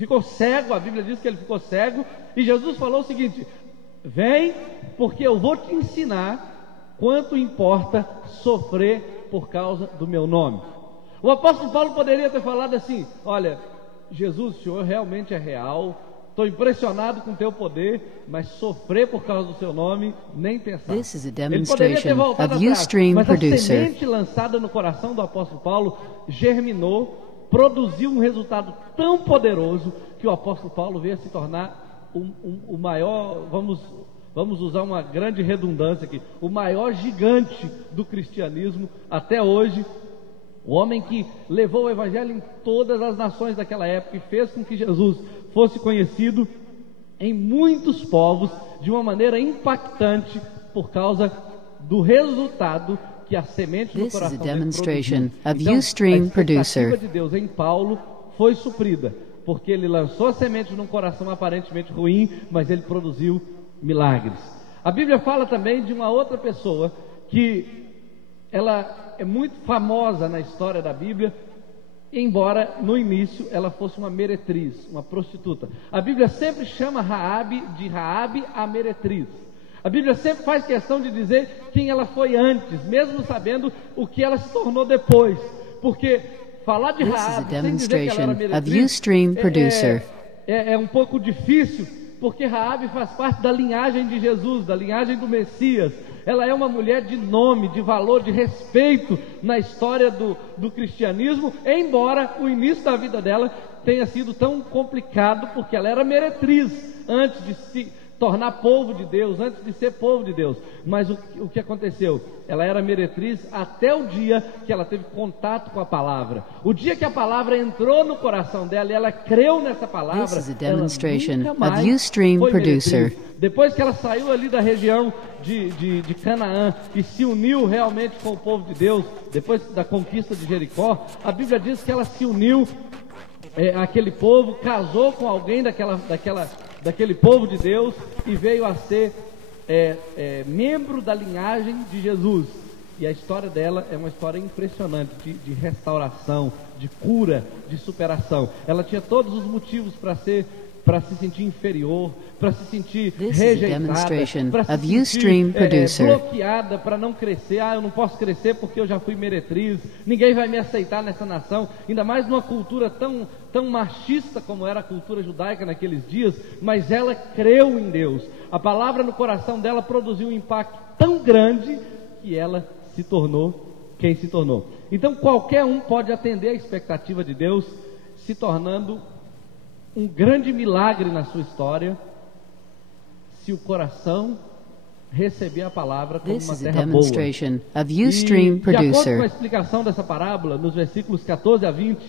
ficou cego, a Bíblia diz que ele ficou cego, e Jesus falou o seguinte: vem, porque eu vou te ensinar quanto importa sofrer por causa do meu nome. O apóstolo Paulo poderia ter falado assim: olha, Jesus, o Senhor realmente é real, estou impressionado com o teu poder, mas sofrer por causa do seu nome, nem pensar. This is a Ele poderia ter demonstration voltado of atrás, Ustream mas a Producer. semente lançada no coração do apóstolo Paulo germinou, produziu um resultado tão poderoso que o apóstolo Paulo veio a se tornar o maior, vamos usar uma grande redundância aqui, o maior gigante do cristianismo até hoje. O homem que levou o evangelho em todas as nações daquela época e fez com que Jesus fosse conhecido em muitos povos de uma maneira impactante por causa do resultado que a semente no This is a coração dele demonstration produziu. of Então, Ustream a expectativa Producer. de Deus em Paulo foi suprida, porque ele lançou a semente num coração aparentemente ruim, mas ele produziu milagres. A Bíblia fala também de uma outra pessoa que ela é muito famosa na história da Bíblia, embora no início ela fosse uma meretriz, uma prostituta. A Bíblia sempre chama Raabe de Raabe a meretriz. A Bíblia sempre faz questão de dizer quem ela foi antes, mesmo sabendo o que ela se tornou depois. Porque falar de This is a Raabe sem dizer que ela era demonstration of meretriz Ustream Producer. é um pouco difícil, porque Raabe faz parte da linhagem de Jesus, da linhagem do Messias. Ela é uma mulher de nome, de valor, de respeito na história do cristianismo, embora o início da vida dela tenha sido tão complicado, porque ela era meretriz antes de se tornar povo de Deus, antes de ser povo de Deus. Mas o que aconteceu? Ela era meretriz até o dia que ela teve contato com a palavra. O dia que a palavra entrou no coração dela e ela creu nessa palavra, This is a ela demonstration nunca of mais Ustream foi Producer. meretriz. Depois que ela saiu ali da região de Canaã e se uniu realmente com o povo de Deus, depois da conquista de Jericó, a Bíblia diz que ela se uniu àquele povo, casou com alguém daquele povo de Deus e veio a ser membro da linhagem de Jesus. E a história dela é uma história impressionante de restauração, de cura, de superação. Ela tinha todos os motivos para se sentir inferior, para se sentir This is a rejeitada, demonstration para se of sentir Ustream Producer. bloqueada, para não crescer. Eu não posso crescer porque eu já fui meretriz, ninguém vai me aceitar nessa nação, ainda mais numa cultura tão machista como era a cultura judaica naqueles dias. Mas ela creu em Deus, a palavra no coração dela produziu um impacto tão grande que ela se tornou quem se tornou. Então qualquer um pode atender a expectativa de Deus, se tornando um grande milagre na sua história, se o coração receber a palavra como This uma is a terra boa. demonstration of E, Ustream de acordo com a Producer. explicação dessa parábola, nos versículos 14 a 20,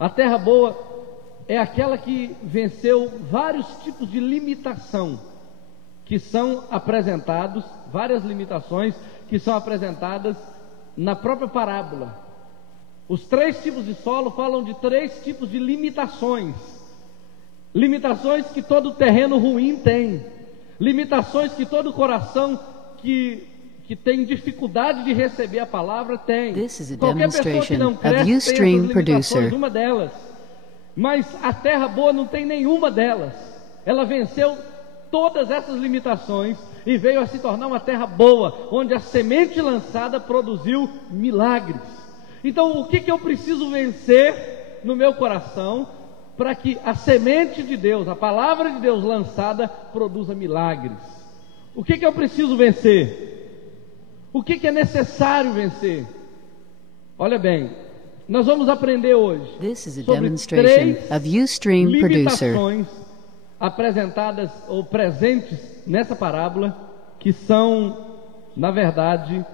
a terra boa é aquela que venceu vários tipos de limitação que são apresentados, várias limitações que são apresentadas na própria parábola. Os 3 tipos de solo falam de 3 tipos de limitações. Limitações que todo terreno ruim tem. Limitações que todo coração que tem dificuldade de receber a palavra tem. This is a Qualquer pessoa que demonstration não of cresce tem essas Ustream limitações, Producer. uma delas. Mas a terra boa não tem nenhuma delas. Ela venceu todas essas limitações e veio a se tornar uma terra boa, onde a semente lançada produziu milagres. Então o que eu preciso vencer no meu coração para que a semente de Deus, a palavra de Deus lançada, produza milagres? O que eu preciso vencer? O que é necessário vencer? Olha bem, nós vamos aprender hoje This is a sobre demonstration 3 of Ustream Producer. limitações apresentadas ou presentes nessa parábola, que são, na verdade,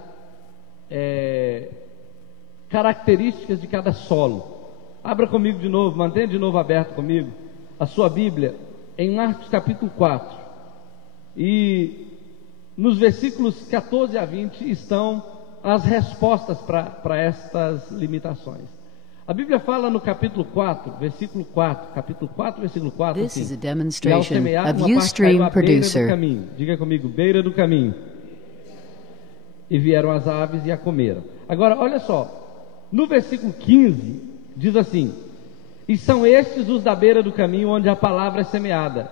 características de cada solo. Abra comigo de novo, mantenha de novo aberto comigo a sua Bíblia em Marcos capítulo 4, e nos versículos 14 a 20 estão as respostas para estas limitações. A Bíblia fala no capítulo 4, versículo 4, capítulo 4, versículo 4, This is a assim: e ao demonstration semear, of uma parte caiu Ustream à beira do Producer. caminho. Diga comigo, beira do caminho. E vieram as aves e a comeram. Agora, olha só, no versículo 15, diz assim: E são estes os da beira do caminho, onde a palavra é semeada.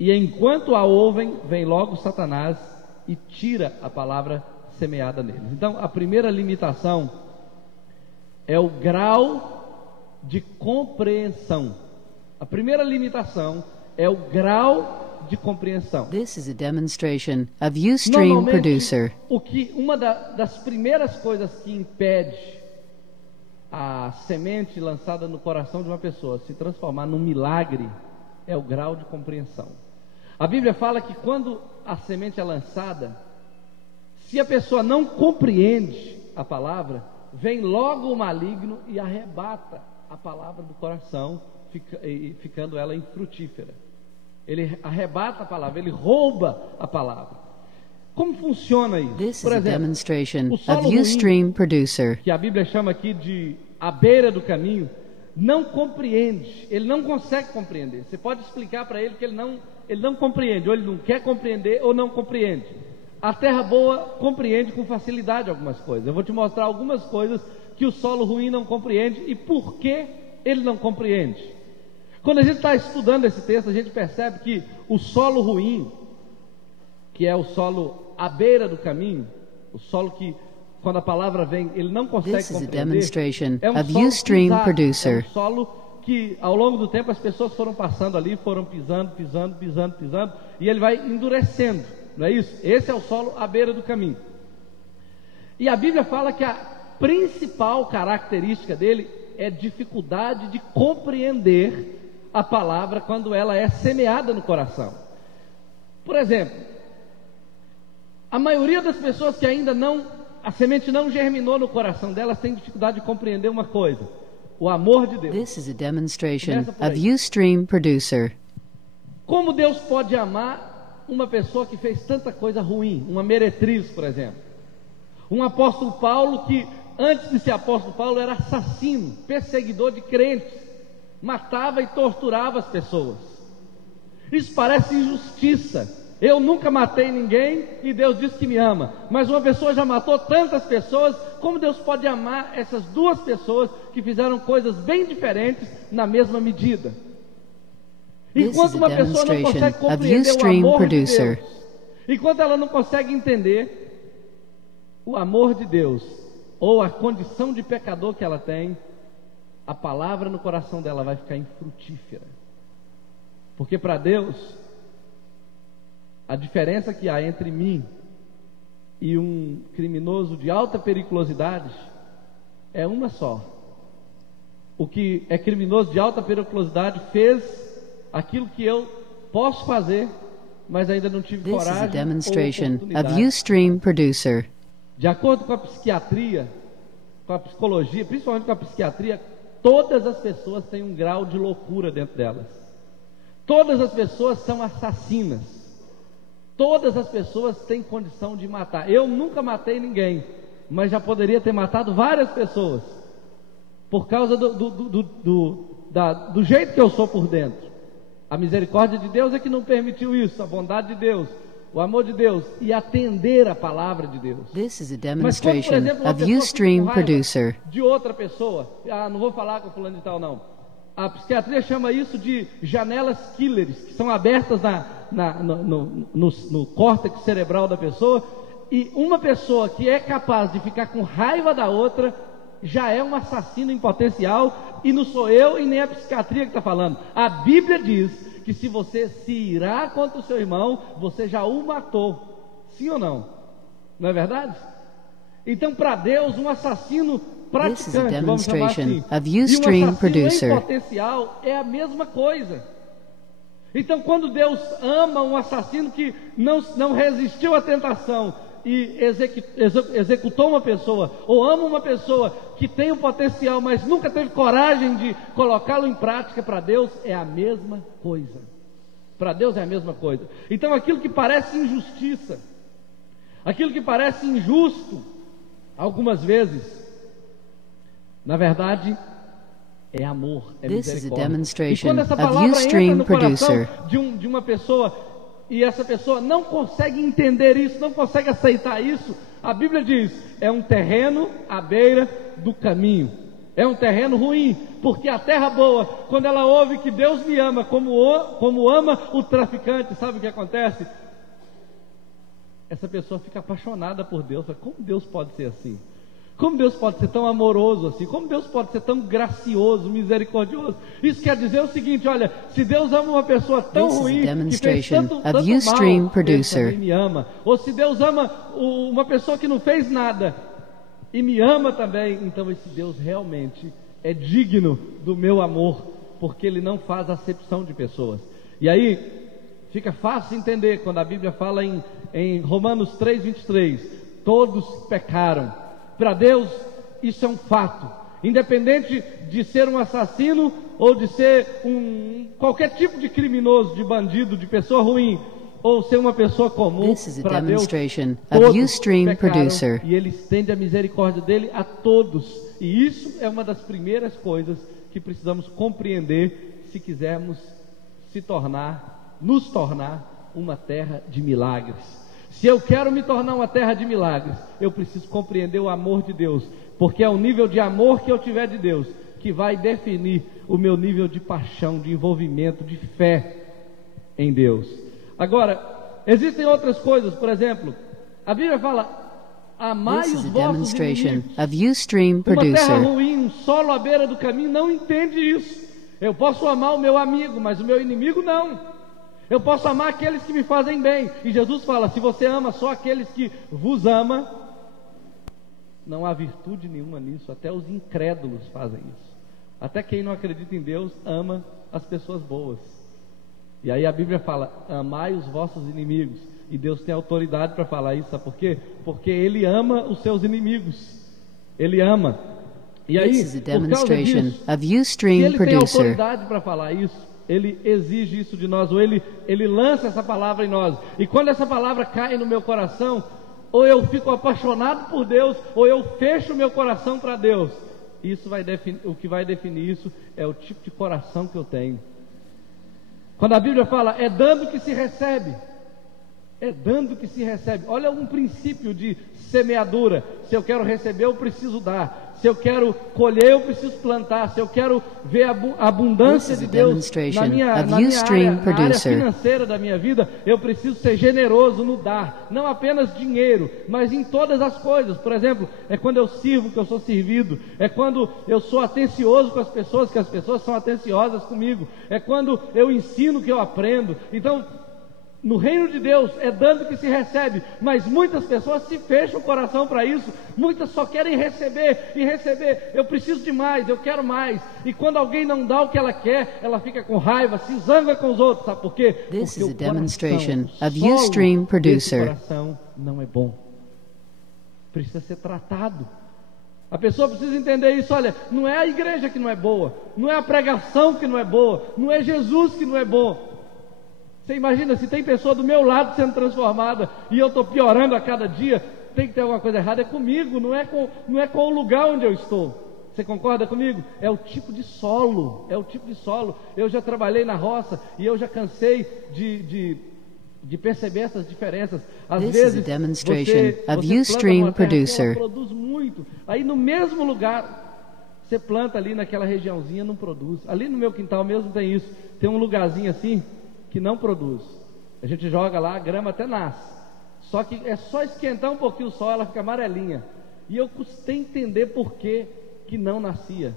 E enquanto a ouvem, vem logo Satanás e tira a palavra semeada neles. Então, a primeira limitação é o grau de compreensão. A primeira limitação é o grau de compreensão. This is a demonstration of Ustream Producer. Uma das primeiras coisas que impede a semente lançada no coração de uma pessoa se transformar num milagre é o grau de compreensão. A Bíblia fala que quando a semente é lançada, se a pessoa não compreende a palavra, vem logo o maligno e arrebata a palavra do coração, ficando ela infrutífera. Ele arrebata a palavra, ele rouba a palavra. Como funciona isso? This Por is a exemplo, demonstration o solo of Ustream Producer. que a Bíblia chama aqui de a beira do caminho, não compreende, ele não consegue compreender. Você pode explicar para ele que ele não compreende, ou ele não quer compreender, ou não compreende. A terra boa compreende com facilidade algumas coisas. Eu vou te mostrar algumas coisas que o solo ruim não compreende e por que ele não compreende. Quando a gente está estudando esse texto, a gente percebe que o solo ruim, que é o solo à beira do caminho, o solo que, quando a palavra vem, ele não consegue This is a compreender, demonstration é um of solo Ustream pisado, Producer. é um solo que ao longo do tempo as pessoas foram passando ali, foram pisando, e ele vai endurecendo, não é isso? Esse é o solo à beira do caminho. E a Bíblia fala que a principal característica dele é dificuldade de compreender a palavra quando ela é semeada no coração. Por exemplo, a maioria das pessoas que ainda a semente não germinou no coração delas tem dificuldade de compreender uma coisa: o amor de Deus. This is a demonstration Começa por of aí. Ustream Producer. Como Deus pode amar uma pessoa que fez tanta coisa ruim, uma meretriz, por exemplo? Um apóstolo Paulo que, antes de ser apóstolo Paulo, era assassino, perseguidor de crentes, matava e torturava as pessoas. Isso parece injustiça. Eu nunca matei ninguém e Deus diz que me ama, mas uma pessoa já matou tantas pessoas. Como Deus pode amar essas duas pessoas que fizeram coisas bem diferentes na mesma medida? Enquanto uma pessoa não consegue compreender o amor de Deus, enquanto ela não consegue entender o amor de Deus ou a condição de pecador que ela tem, a palavra no coração dela vai ficar infrutífera. Porque para Deus, a diferença que há entre mim e um criminoso de alta periculosidade é uma só. O que é criminoso de alta periculosidade fez aquilo que eu posso fazer, mas ainda não tive This is a coragem ou demonstration of oportunidade. Ustream Producer. De acordo com a psiquiatria, com a psicologia, principalmente com a psiquiatria, todas as pessoas têm um grau de loucura dentro delas. Todas as pessoas são assassinas. Todas as pessoas têm condição de matar. Eu nunca matei ninguém, mas já poderia ter matado várias pessoas, por causa do jeito que eu sou por dentro. A misericórdia de Deus é que não permitiu isso, a bondade de Deus, o amor de Deus e atender a palavra de Deus. This is a Mas quando, por demonstration exemplo, uma of pessoa fica Ustream com raiva Producer. de outra pessoa, não vou falar com fulano de tal não. A psiquiatria chama isso de janelas killers, que são abertas no córtex cerebral da pessoa, e uma pessoa que é capaz de ficar com raiva da outra já é um assassino em potencial, e não sou eu e nem a psiquiatria que está falando. A Bíblia diz que se você se irar contra o seu irmão, você já o matou. Sim ou não? Não é verdade? Então, para Deus, um assassino This is a praticante, vamos chamar assim, demonstration of e um Ustream assassino Producer. em potencial é a mesma coisa. Então, quando Deus ama um assassino que não resistiu à tentação e executou uma pessoa, ou ama uma pessoa que tem o potencial, mas nunca teve coragem de colocá-lo em prática, para Deus é a mesma coisa. Para Deus é a mesma coisa. Então, aquilo que parece injustiça, aquilo que parece injusto, algumas vezes, na verdade, é amor, é This is a misericórdia. E demonstration quando essa of palavra entra Ustream no coração Producer. de uma pessoa, e essa pessoa não consegue entender isso, não consegue aceitar isso, a Bíblia diz, é um terreno à beira do caminho. É um terreno ruim, porque a terra boa, quando ela ouve que Deus me ama, como ama o traficante, sabe o que acontece? Essa pessoa fica apaixonada por Deus. Como Deus pode ser assim? Como Deus pode ser tão amoroso assim? Como Deus pode ser tão gracioso, misericordioso? Isso quer dizer o seguinte, olha, se Deus ama uma pessoa tão ruim, que fez tanto mal, Ele também me ama. Ou se Deus ama uma pessoa que não fez nada e me ama também, então esse Deus realmente é digno do meu amor, porque Ele não faz acepção de pessoas. E aí, fica fácil entender quando a Bíblia fala em Romanos 3:23, todos pecaram. Para Deus, isso é um fato. Independente de ser um assassino ou de ser qualquer tipo de criminoso, de bandido, de pessoa ruim, ou ser uma pessoa comum, para Deus, todos pecaram e Ele estende a misericórdia dele a todos. E isso é uma das primeiras coisas que precisamos compreender se quisermos nos tornar uma terra de milagres. Se eu quero me tornar uma terra de milagres, eu preciso compreender o amor de Deus, porque é o nível de amor que eu tiver de Deus que vai definir o meu nível de paixão, de envolvimento, de fé em Deus. Agora, existem outras coisas, por exemplo, a Bíblia fala: amai os vossos inimigos. Uma terra ruim, um solo à beira do caminho não entende isso. Eu posso amar o meu amigo, mas o meu inimigo não. Eu posso amar aqueles que me fazem bem. E Jesus fala: se você ama só aqueles que vos amam, não há virtude nenhuma nisso. Até os incrédulos fazem isso. Até quem não acredita em Deus ama as pessoas boas. E aí a Bíblia fala: amai os vossos inimigos. E Deus tem autoridade para falar isso, sabe por quê? Porque Ele ama os seus inimigos. Ele ama. E aí, por causa disso, se Ele tem autoridade para falar isso, Ele exige isso de nós, ou ele lança essa palavra em nós. E quando essa palavra cai no meu coração, ou eu fico apaixonado por Deus, ou eu fecho o meu coração para Deus. Isso o que vai definir isso é o tipo de coração que eu tenho. Quando a Bíblia fala: é dando que se recebe. É dando que se recebe. Olha um princípio de semeadura. Se eu quero receber, eu preciso dar. Se eu quero colher, eu preciso plantar. Se eu quero ver a abundância de Deus na minha área financeira da minha vida, eu preciso ser generoso no dar. Não apenas dinheiro, mas em todas as coisas. Por exemplo, é quando eu sirvo que eu sou servido. É quando eu sou atencioso com as pessoas, que as pessoas são atenciosas comigo. É quando eu ensino que eu aprendo. Então, no reino de Deus é dando que se recebe, mas muitas pessoas se fecham o coração para isso. Muitas só querem receber e receber. Eu preciso de mais, eu quero mais. E quando alguém não dá o que ela quer, ela fica com raiva, se zanga com os outros. Sabe por quê? Porque o coração não é bom. Precisa ser tratado. A pessoa precisa entender isso. Olha, não é a igreja que não é boa, não é a pregação que não é boa, não é Jesus que não é bom. Você imagina, se tem pessoa do meu lado sendo transformada e eu estou piorando a cada dia, tem que ter alguma coisa errada. É comigo, não é com o lugar onde eu estou. Você concorda comigo? É o tipo de solo, é o tipo de solo. Eu já trabalhei na roça e eu já cansei de perceber essas diferenças. Às vezes você planta uma terra, produz muito. Aí no mesmo lugar, você planta ali naquela regiãozinha, não produz. Ali no meu quintal mesmo tem isso. Tem um lugarzinho assim que não produz. A gente joga lá, a grama até nasce. Só que é só esquentar um pouquinho o sol, ela fica amarelinha. E eu custei entender por que não nascia.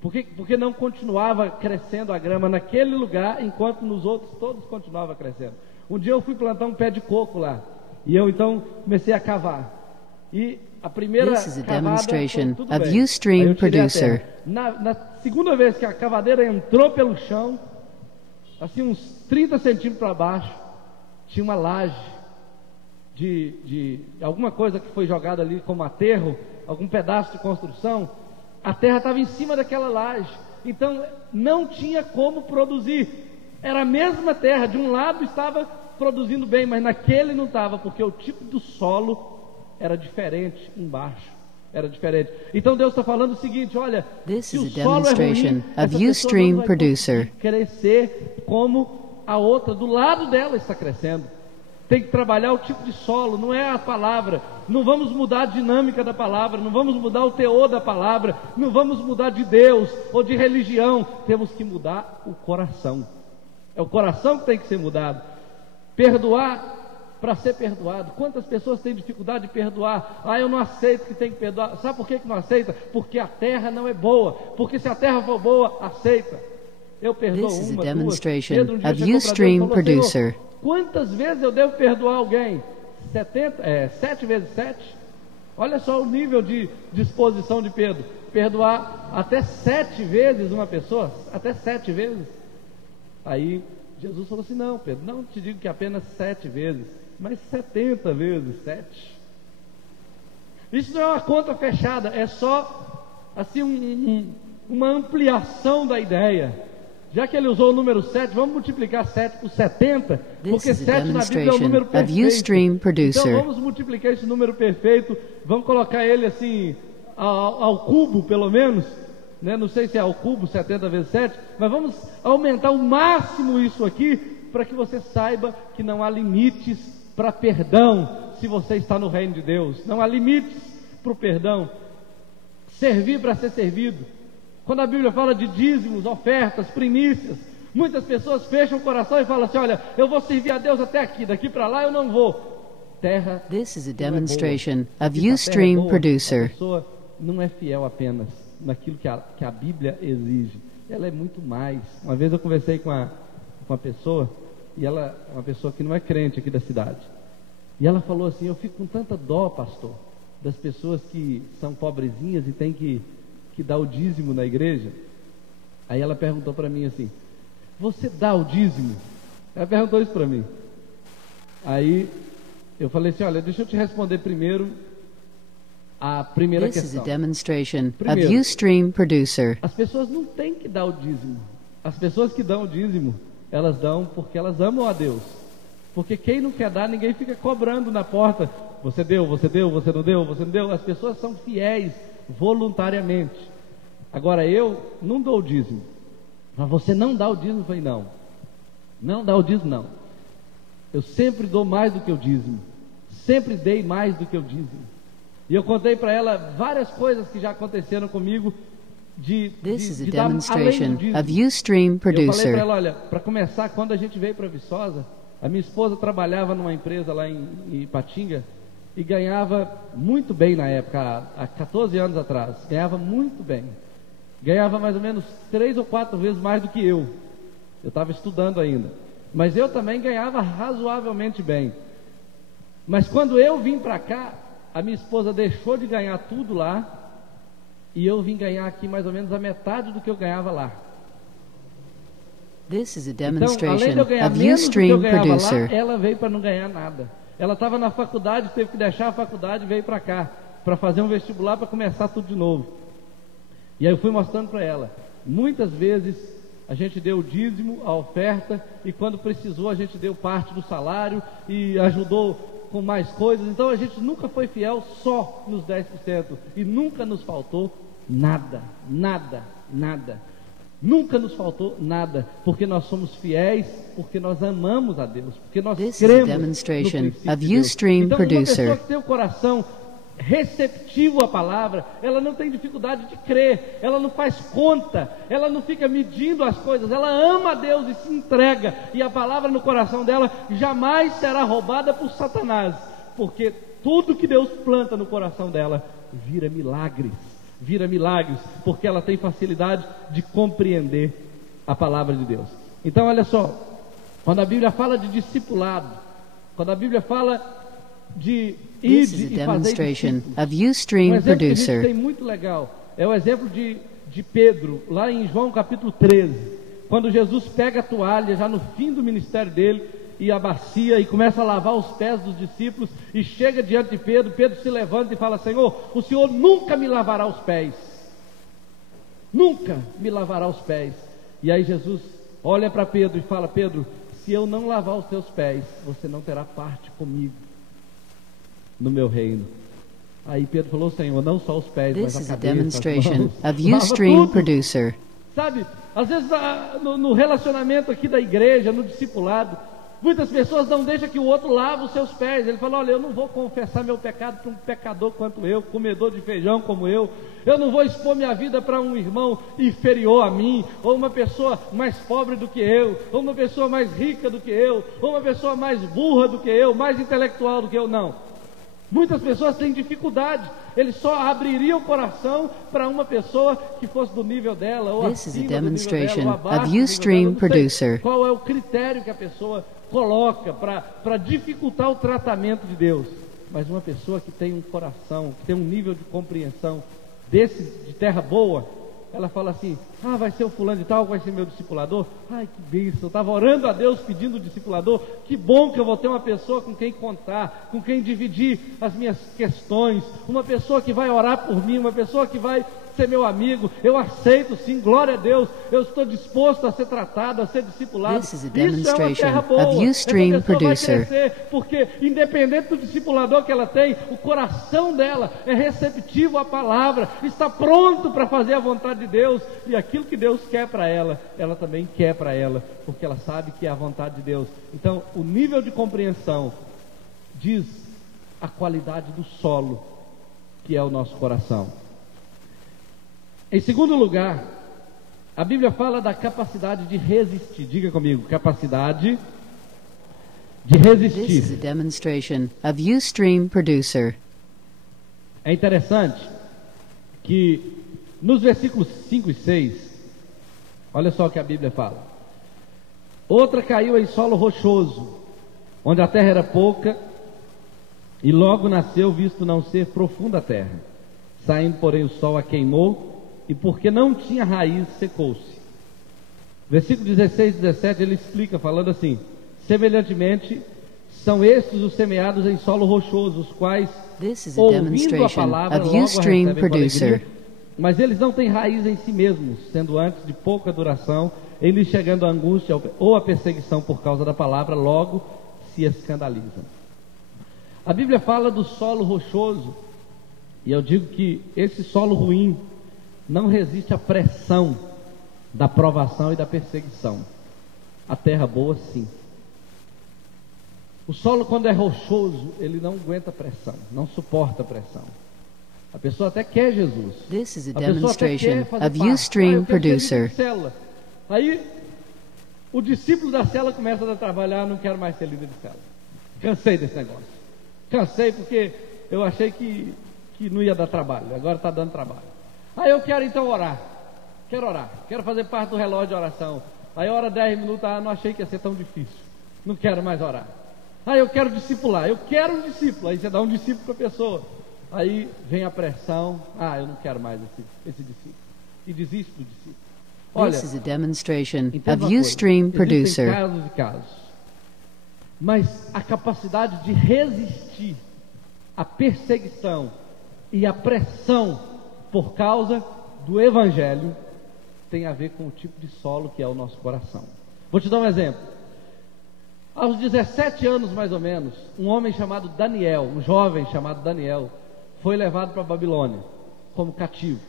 Porque não continuava crescendo a grama naquele lugar, enquanto nos outros todos continuava crescendo. Um dia eu fui plantar um pé de coco lá. E eu então comecei a cavar. E a primeira cavada foi tudo bem. Aí eu tirei a terra. Na segunda vez que a cavadeira entrou pelo chão, assim uns 30 centímetros para baixo, tinha uma laje de alguma coisa que foi jogada ali como aterro, algum pedaço de construção. A terra estava em cima daquela laje, então não tinha como produzir. Era a mesma terra, de um lado estava produzindo bem, mas naquele não estava, porque o tipo do solo era diferente embaixo. Era diferente. Então Deus está falando o seguinte: olha, se o solo é ruim, essa pessoa não vai crescer como a outra do lado dela está crescendo. tem que trabalhar o tipo de solo, não é a palavra. Não vamos mudar a dinâmica da palavra, não vamos mudar o teor da palavra, não vamos mudar de Deus ou de religião. Temos que mudar o coração. É o coração que tem que ser mudado. Perdoar para ser perdoado. Quantas pessoas têm dificuldade de perdoar? Eu não aceito que tem que perdoar. Sabe por que não aceita? Porque a terra não é boa. Porque se a terra for boa, aceita. Eu perdoo This is a uma, demonstration duas. Pedro, of chegou pra Deus e falou, Ustream Senhor, Producer. quantas vezes eu devo perdoar alguém? 7 vezes 7? Olha só o nível de disposição de Pedro. Perdoar até 7 vezes uma pessoa? Até 7 vezes? Aí Jesus falou assim, não, Pedro, não te digo que apenas 7 vezes, mas 70 vezes 7. Isso não é uma conta fechada, é só assim uma ampliação da ideia. Já que ele usou o número 7, vamos multiplicar 7 por 70, porque 7 na Bíblia é o número perfeito. Então vamos multiplicar esse número perfeito, vamos colocar ele assim ao cubo pelo menos, né? Não sei se é ao cubo 70 vezes 7, mas vamos aumentar ao máximo isso aqui, para que você saiba que não há limites para perdão, se você está no reino de Deus. Não há limites para o perdão. Servir para ser servido. Quando a Bíblia fala de dízimos, ofertas, primícias, muitas pessoas fecham o coração e falam assim, olha, eu vou servir a Deus até aqui, daqui para lá eu não vou. Terra. This is a demonstration of Ustream Producer. A pessoa não é fiel apenas naquilo que a Bíblia exige. Ela é muito mais. Uma vez eu conversei com uma pessoa, e ela é uma pessoa que não é crente aqui da cidade. E ela falou assim, eu fico com tanta dó, pastor, das pessoas que são pobrezinhas e têm que dar o dízimo na igreja. Aí ela perguntou para mim assim, você dá o dízimo? Ela perguntou isso para mim. Aí eu falei assim, olha, deixa eu te responder primeiro a primeira This is questão. a demonstration Primeiro, of Ustream Producer. as pessoas não têm que dar o dízimo. As pessoas que dão o dízimo, elas dão porque elas amam a Deus. Porque quem não quer dar, ninguém fica cobrando na porta. Você deu, você deu, você não deu, você não deu. As pessoas são fiéis voluntariamente. Agora eu não dou o dízimo. Mas você não dá o dízimo? Eu falei, não. Não dá o dízimo, não. Eu sempre dou mais do que o dízimo. Sempre dei mais do que o dízimo. E eu contei para ela várias coisas que já aconteceram comigo de dar além do dízimo. Of Ustream Eu falei Producer. para ela, olha, para começar, quando a gente veio para Viçosa, a minha esposa trabalhava numa empresa lá em Ipatinga e ganhava muito bem na época, há 14 anos atrás, ganhava muito bem. Ganhava mais ou menos 3 ou 4 vezes mais do que eu. Eu estava estudando ainda. Mas eu também ganhava razoavelmente bem. Mas quando eu vim para cá, a minha esposa deixou de ganhar tudo lá e eu vim ganhar aqui mais ou menos a metade do que eu ganhava lá. This is a Então, além demonstration de eu ganhar of menos do que eu Ustream ganhava lá, Producer. ela veio para não ganhar nada. Ela estava na faculdade, teve que deixar a faculdade e veio para cá, para fazer um vestibular, para começar tudo de novo. E aí eu fui mostrando para ela. Muitas vezes a gente deu o dízimo, a oferta, e quando precisou a gente deu parte do salário e ajudou com mais coisas. Então a gente nunca foi fiel só nos 10% e nunca nos faltou nada, nada, nada. Nunca nos faltou nada, porque nós somos fiéis, porque nós amamos a Deus, porque nós This is a cremos no demonstration princípio of de Deus. Ustream Então, uma pessoa Producer. que tem o coração receptivo à palavra, ela não tem dificuldade de crer, ela não faz conta, ela não fica medindo as coisas, ela ama a Deus e se entrega, e a palavra no coração dela jamais será roubada por Satanás, porque tudo que Deus planta no coração dela vira milagres, porque ela tem facilidade de compreender a palavra de Deus. Então olha só, quando a Bíblia fala de discipulado, quando a Bíblia fala de This is ide a e fazer demonstration discípulos, of um Ustream exemplo que a gente Producer. tem muito legal é o exemplo de Pedro, lá em João capítulo 13, quando Jesus pega a toalha já no fim do ministério dele e a bacia e começa a lavar os pés dos discípulos e chega diante de Pedro. Pedro se levanta e fala: Senhor, o Senhor nunca me lavará os pés, nunca me lavará os pés. E aí Jesus olha para Pedro e fala: Pedro, se eu não lavar os teus pés, você não terá parte comigo no meu reino. Aí Pedro falou: Senhor, não só os pés, This mas is a a cabeça, demonstration as mãos, of lava Ustream tudo. Producer. Sabe, às vezes no relacionamento aqui da igreja, no discipulado, Muitas pessoas não deixam que o outro lave os seus pés. Ele fala: olha, eu não vou confessar meu pecado para um pecador quanto eu, comedor de feijão como eu não vou expor minha vida para um irmão inferior a mim, ou uma pessoa mais pobre do que eu, ou uma pessoa mais rica do que eu, ou uma pessoa mais burra do que eu, mais intelectual do que eu. Não. Muitas pessoas têm dificuldade. Eles só abririam o coração para uma pessoa que fosse do nível dela, ou This is a acima do nível demonstration dela, ou abaixo of do nível Ustream dela. Eu não sei Producer. qual é o critério que a pessoa coloca para dificultar o tratamento de Deus. Mas uma pessoa que tem um coração, que tem um nível de compreensão desse de terra boa, ela fala assim: ah, vai ser o fulano de tal, vai ser meu discipulador. Ai, que bênção, eu estava orando a Deus pedindo discipulador. Que bom que eu vou ter uma pessoa com quem contar, com quem dividir as minhas questões, uma pessoa que vai orar por mim, uma pessoa que vai ser meu amigo. Eu aceito sim, glória a Deus, eu estou disposto a ser tratado, a ser discipulado. This is a Isso é uma demonstration terra boa. of Ustream Essa pessoa vai Producer. crescer, porque independente do discipulador que ela tem, o coração dela é receptivo à palavra, está pronto para fazer a vontade de Deus, e aquilo que Deus quer para ela, ela também quer para ela, porque ela sabe que é a vontade de Deus. Então, o nível de compreensão diz a qualidade do solo que é o nosso coração. Em segundo lugar, a Bíblia fala da capacidade de resistir. Diga comigo: capacidade de This is a resistir. demonstration of Ustream Producer. É interessante que nos versículos 5 e 6, olha só o que a Bíblia fala: outra caiu em solo rochoso, onde a terra era pouca, e logo nasceu, visto não ser profunda a terra. Saindo, porém, o sol a queimou, e porque não tinha raiz, secou-se. Versículo 16 e 17, ele explica, falando assim: semelhantemente, são estes os semeados em solo rochoso, os quais, This is a ouvindo a demonstration palavra, of logo a Ustream recebem com Producer. alegria, mas eles não têm raiz em si mesmos, sendo antes de pouca duração, em lhes chegando a angústia ou a perseguição por causa da palavra, logo se escandalizam. A Bíblia fala do solo rochoso, e eu digo que esse solo ruim não resiste à pressão da provação e da perseguição. A terra boa, sim. O solo, quando é rochoso, ele não aguenta pressão, não suporta pressão. A pessoa até quer Jesus. This is a A pessoa até demonstration quer fazer of parte. Ustream Eu quero ser líder Producer. de célula. Aí, o discípulo da célula começa a trabalhar: não quero mais ser líder de célula. Cansei desse negócio. Cansei porque eu achei que não ia dar trabalho, agora está dando trabalho. Aí eu quero então orar. Quero fazer parte do relógio de oração. Aí ora 10 minutos, não achei que ia ser tão difícil. Não quero mais orar. Aí eu quero discipular, eu quero um discípulo. Aí você dá um discípulo para a pessoa. Aí vem a pressão: eu não quero mais esse discípulo. E desiste do discípulo. Olha, This is a demonstration entenda of uma coisa, Ustream existem Producer. casos e casos. Mas a capacidade de resistir à perseguição e à pressão por causa do Evangelho tem a ver com o tipo de solo que é o nosso coração. Vou te dar um exemplo. Aos 17 anos mais ou menos, um homem chamado Daniel, um jovem chamado Daniel, foi levado para a Babilônia como cativo.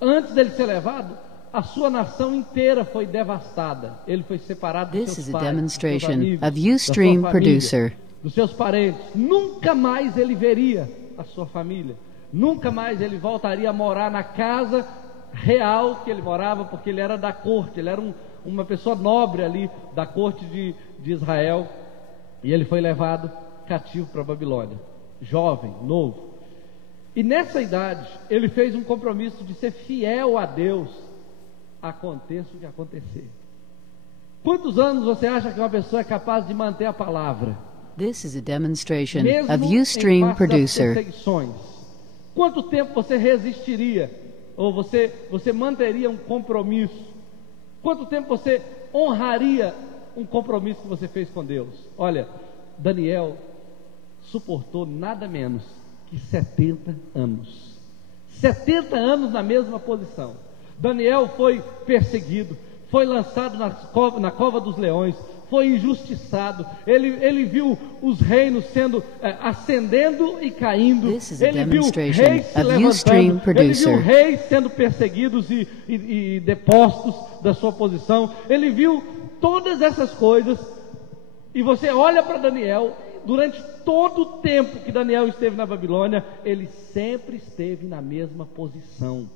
Antes dele ser levado, a sua nação inteira foi devastada. Ele foi separado dos This seus is a pais, dos seus demonstration amigos, of da sua Ustream família, Producer. dos seus parentes. Nunca mais ele veria a sua família. Nunca mais ele voltaria a morar na casa real que ele morava, porque ele era da corte, ele era uma pessoa nobre ali da corte de Israel, e ele foi levado cativo para a Babilônia, jovem, novo. E nessa idade ele fez um compromisso de ser fiel a Deus, aconteça o que acontecer. Quantos anos você acha que uma pessoa é capaz de manter a palavra, This is a demonstration mesmo of em Ustream face das Producer. perseguições? Quanto tempo você resistiria? Ou você manteria um compromisso? Quanto tempo você honraria um compromisso que você fez com Deus? Olha, Daniel suportou nada menos que 70 anos. 70 anos na mesma posição. Daniel foi perseguido, foi lançado na cova dos leões, foi injustiçado. Ele viu os reinos sendo ascendendo e caindo. Ele viu reis se levantando. Ele viu reis sendo perseguidos e depostos da sua posição. Ele viu todas essas coisas E você olha para Daniel, durante todo o tempo que Daniel esteve na Babilônia, ele sempre esteve na mesma posição.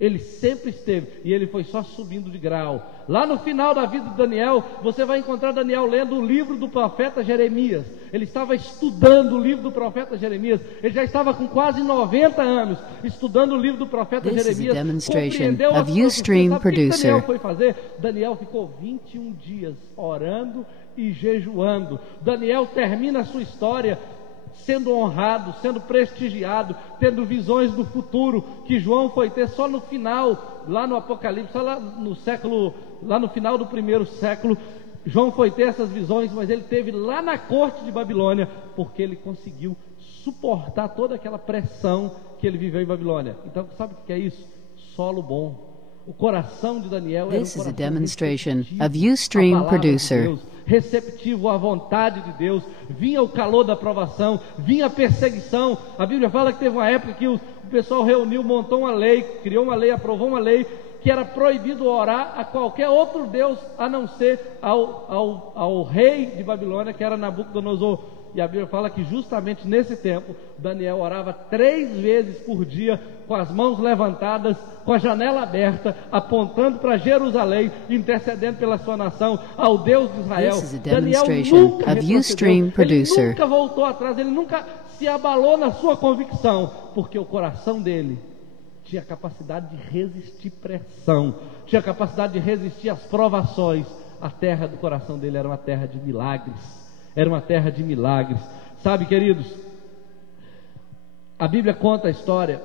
Ele sempre esteve, e ele foi só subindo de grau. Lá no final da vida de Daniel, você vai encontrar Daniel lendo o livro do profeta Jeremias. Ele estava estudando o livro do profeta Jeremias. Ele já estava com quase 90 anos, estudando o livro do profeta Jeremias. Compreendeu a profecia. Sabe o que Daniel foi fazer? Daniel ficou 21 dias orando e jejuando. Daniel termina a sua história sendo honrado, sendo prestigiado, tendo visões do futuro que João foi ter só no final, lá no Apocalipse, só lá no final do primeiro século. João foi ter essas visões, mas ele teve lá na corte de Babilônia, porque ele conseguiu suportar toda aquela pressão que ele viveu em Babilônia. Então, sabe o que é isso? Solo bom. O coração de Daniel era um coração receptivo à vontade de Deus. Vinha o calor da aprovação, vinha a perseguição. A Bíblia fala que teve uma época que o pessoal reuniu, montou uma lei, criou uma lei, aprovou uma lei, que era proibido orar a qualquer outro Deus, a não ser ao rei de Babilônia, que era Nabucodonosor. E a Bíblia fala que justamente nesse tempo, Daniel orava 3 vezes por dia, com as mãos levantadas, com a janela aberta, apontando para Jerusalém, intercedendo pela sua nação, ao Deus de Israel. Daniel nunca retrocedeu, ele nunca voltou atrás, ele nunca se abalou na sua convicção, porque o coração dele tinha capacidade de resistir pressão, tinha capacidade de resistir às provações. A terra do coração dele era uma terra de milagres. Era uma terra de milagres. Sabe, queridos, a Bíblia conta a história,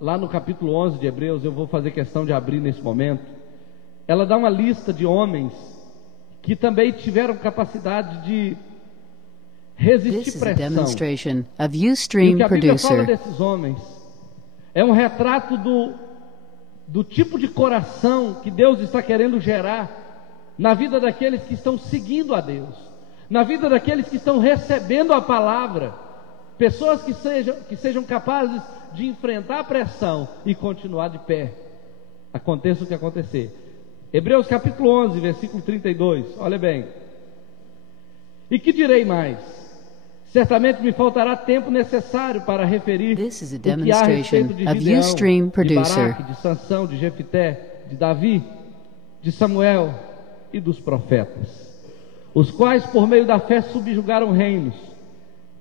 lá no capítulo 11 de Hebreus, eu vou fazer questão de abrir nesse momento. Ela dá uma lista de homens que também tiveram capacidade de resistir pressão. E o que a Bíblia fala desses homens é um retrato do tipo de coração que Deus está querendo gerar na vida daqueles que estão seguindo a Deus, na vida daqueles que estão recebendo a palavra. Pessoas que sejam capazes de enfrentar a pressão e continuar de pé, aconteça o que acontecer. Hebreus capítulo 11, versículo 32, olha bem. E que direi mais? Certamente me faltará tempo necessário para referir o que há a respeito de Gideão, de Baraque, de Sansão, de Jefté, de Davi, de Samuel e dos profetas, os quais por meio da fé subjugaram reinos,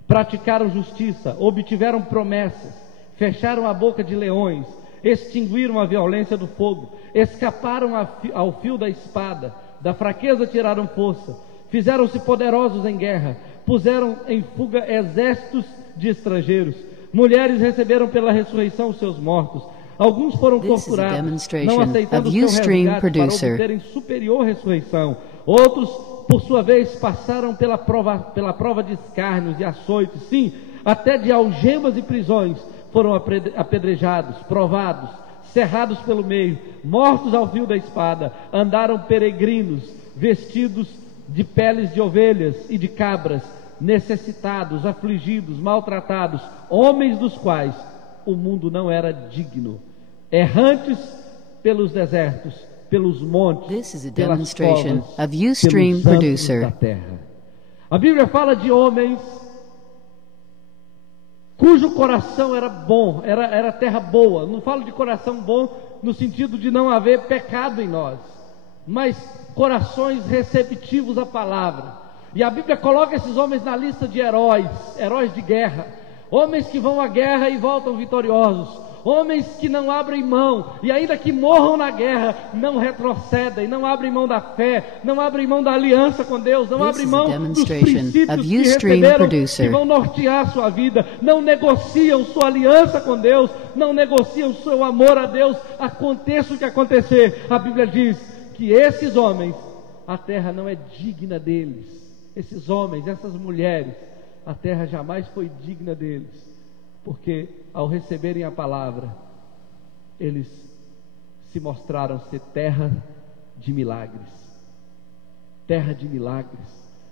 praticaram justiça, obtiveram promessas, fecharam a boca de leões, extinguiram a violência do fogo, escaparam ao fio da espada, da fraqueza tiraram força, fizeram-se poderosos em guerra, puseram em fuga exércitos de estrangeiros, mulheres receberam pela ressurreição os seus mortos, alguns foram torturados, não aceitando o seu resgate para obterem superior ressurreição, outros por sua vez passaram pela prova de escárnios e açoites, sim, até de algemas e prisões, foram apedrejados, provados, cerrados pelo meio, mortos ao fio da espada, andaram peregrinos, vestidos de peles de ovelhas e de cabras, necessitados, afligidos, maltratados, homens dos quais o mundo não era digno, errantes pelos desertos, pelos montes, pelas covas, pelos anjos da terra. A Bíblia fala de homens cujo coração era bom, era terra boa. Não falo de coração bom no sentido de não haver pecado em nós, mas corações receptivos à palavra. E a Bíblia coloca esses homens na lista de heróis de guerra, homens que vão à guerra e voltam vitoriosos, homens que não abrem mão, e ainda que morram na guerra, não retrocedem, não abrem mão da fé, não abrem mão da aliança com Deus, não abrem mão dos princípios que receberam, que vão nortear a sua vida, não negociam sua aliança com Deus, não negociam seu amor a Deus, aconteça o que acontecer. A Bíblia diz que esses homens, a terra não é digna deles, esses homens, essas mulheres, a terra jamais foi digna deles, porque ao receberem a palavra, eles se mostraram ser terra de milagres. Terra de milagres.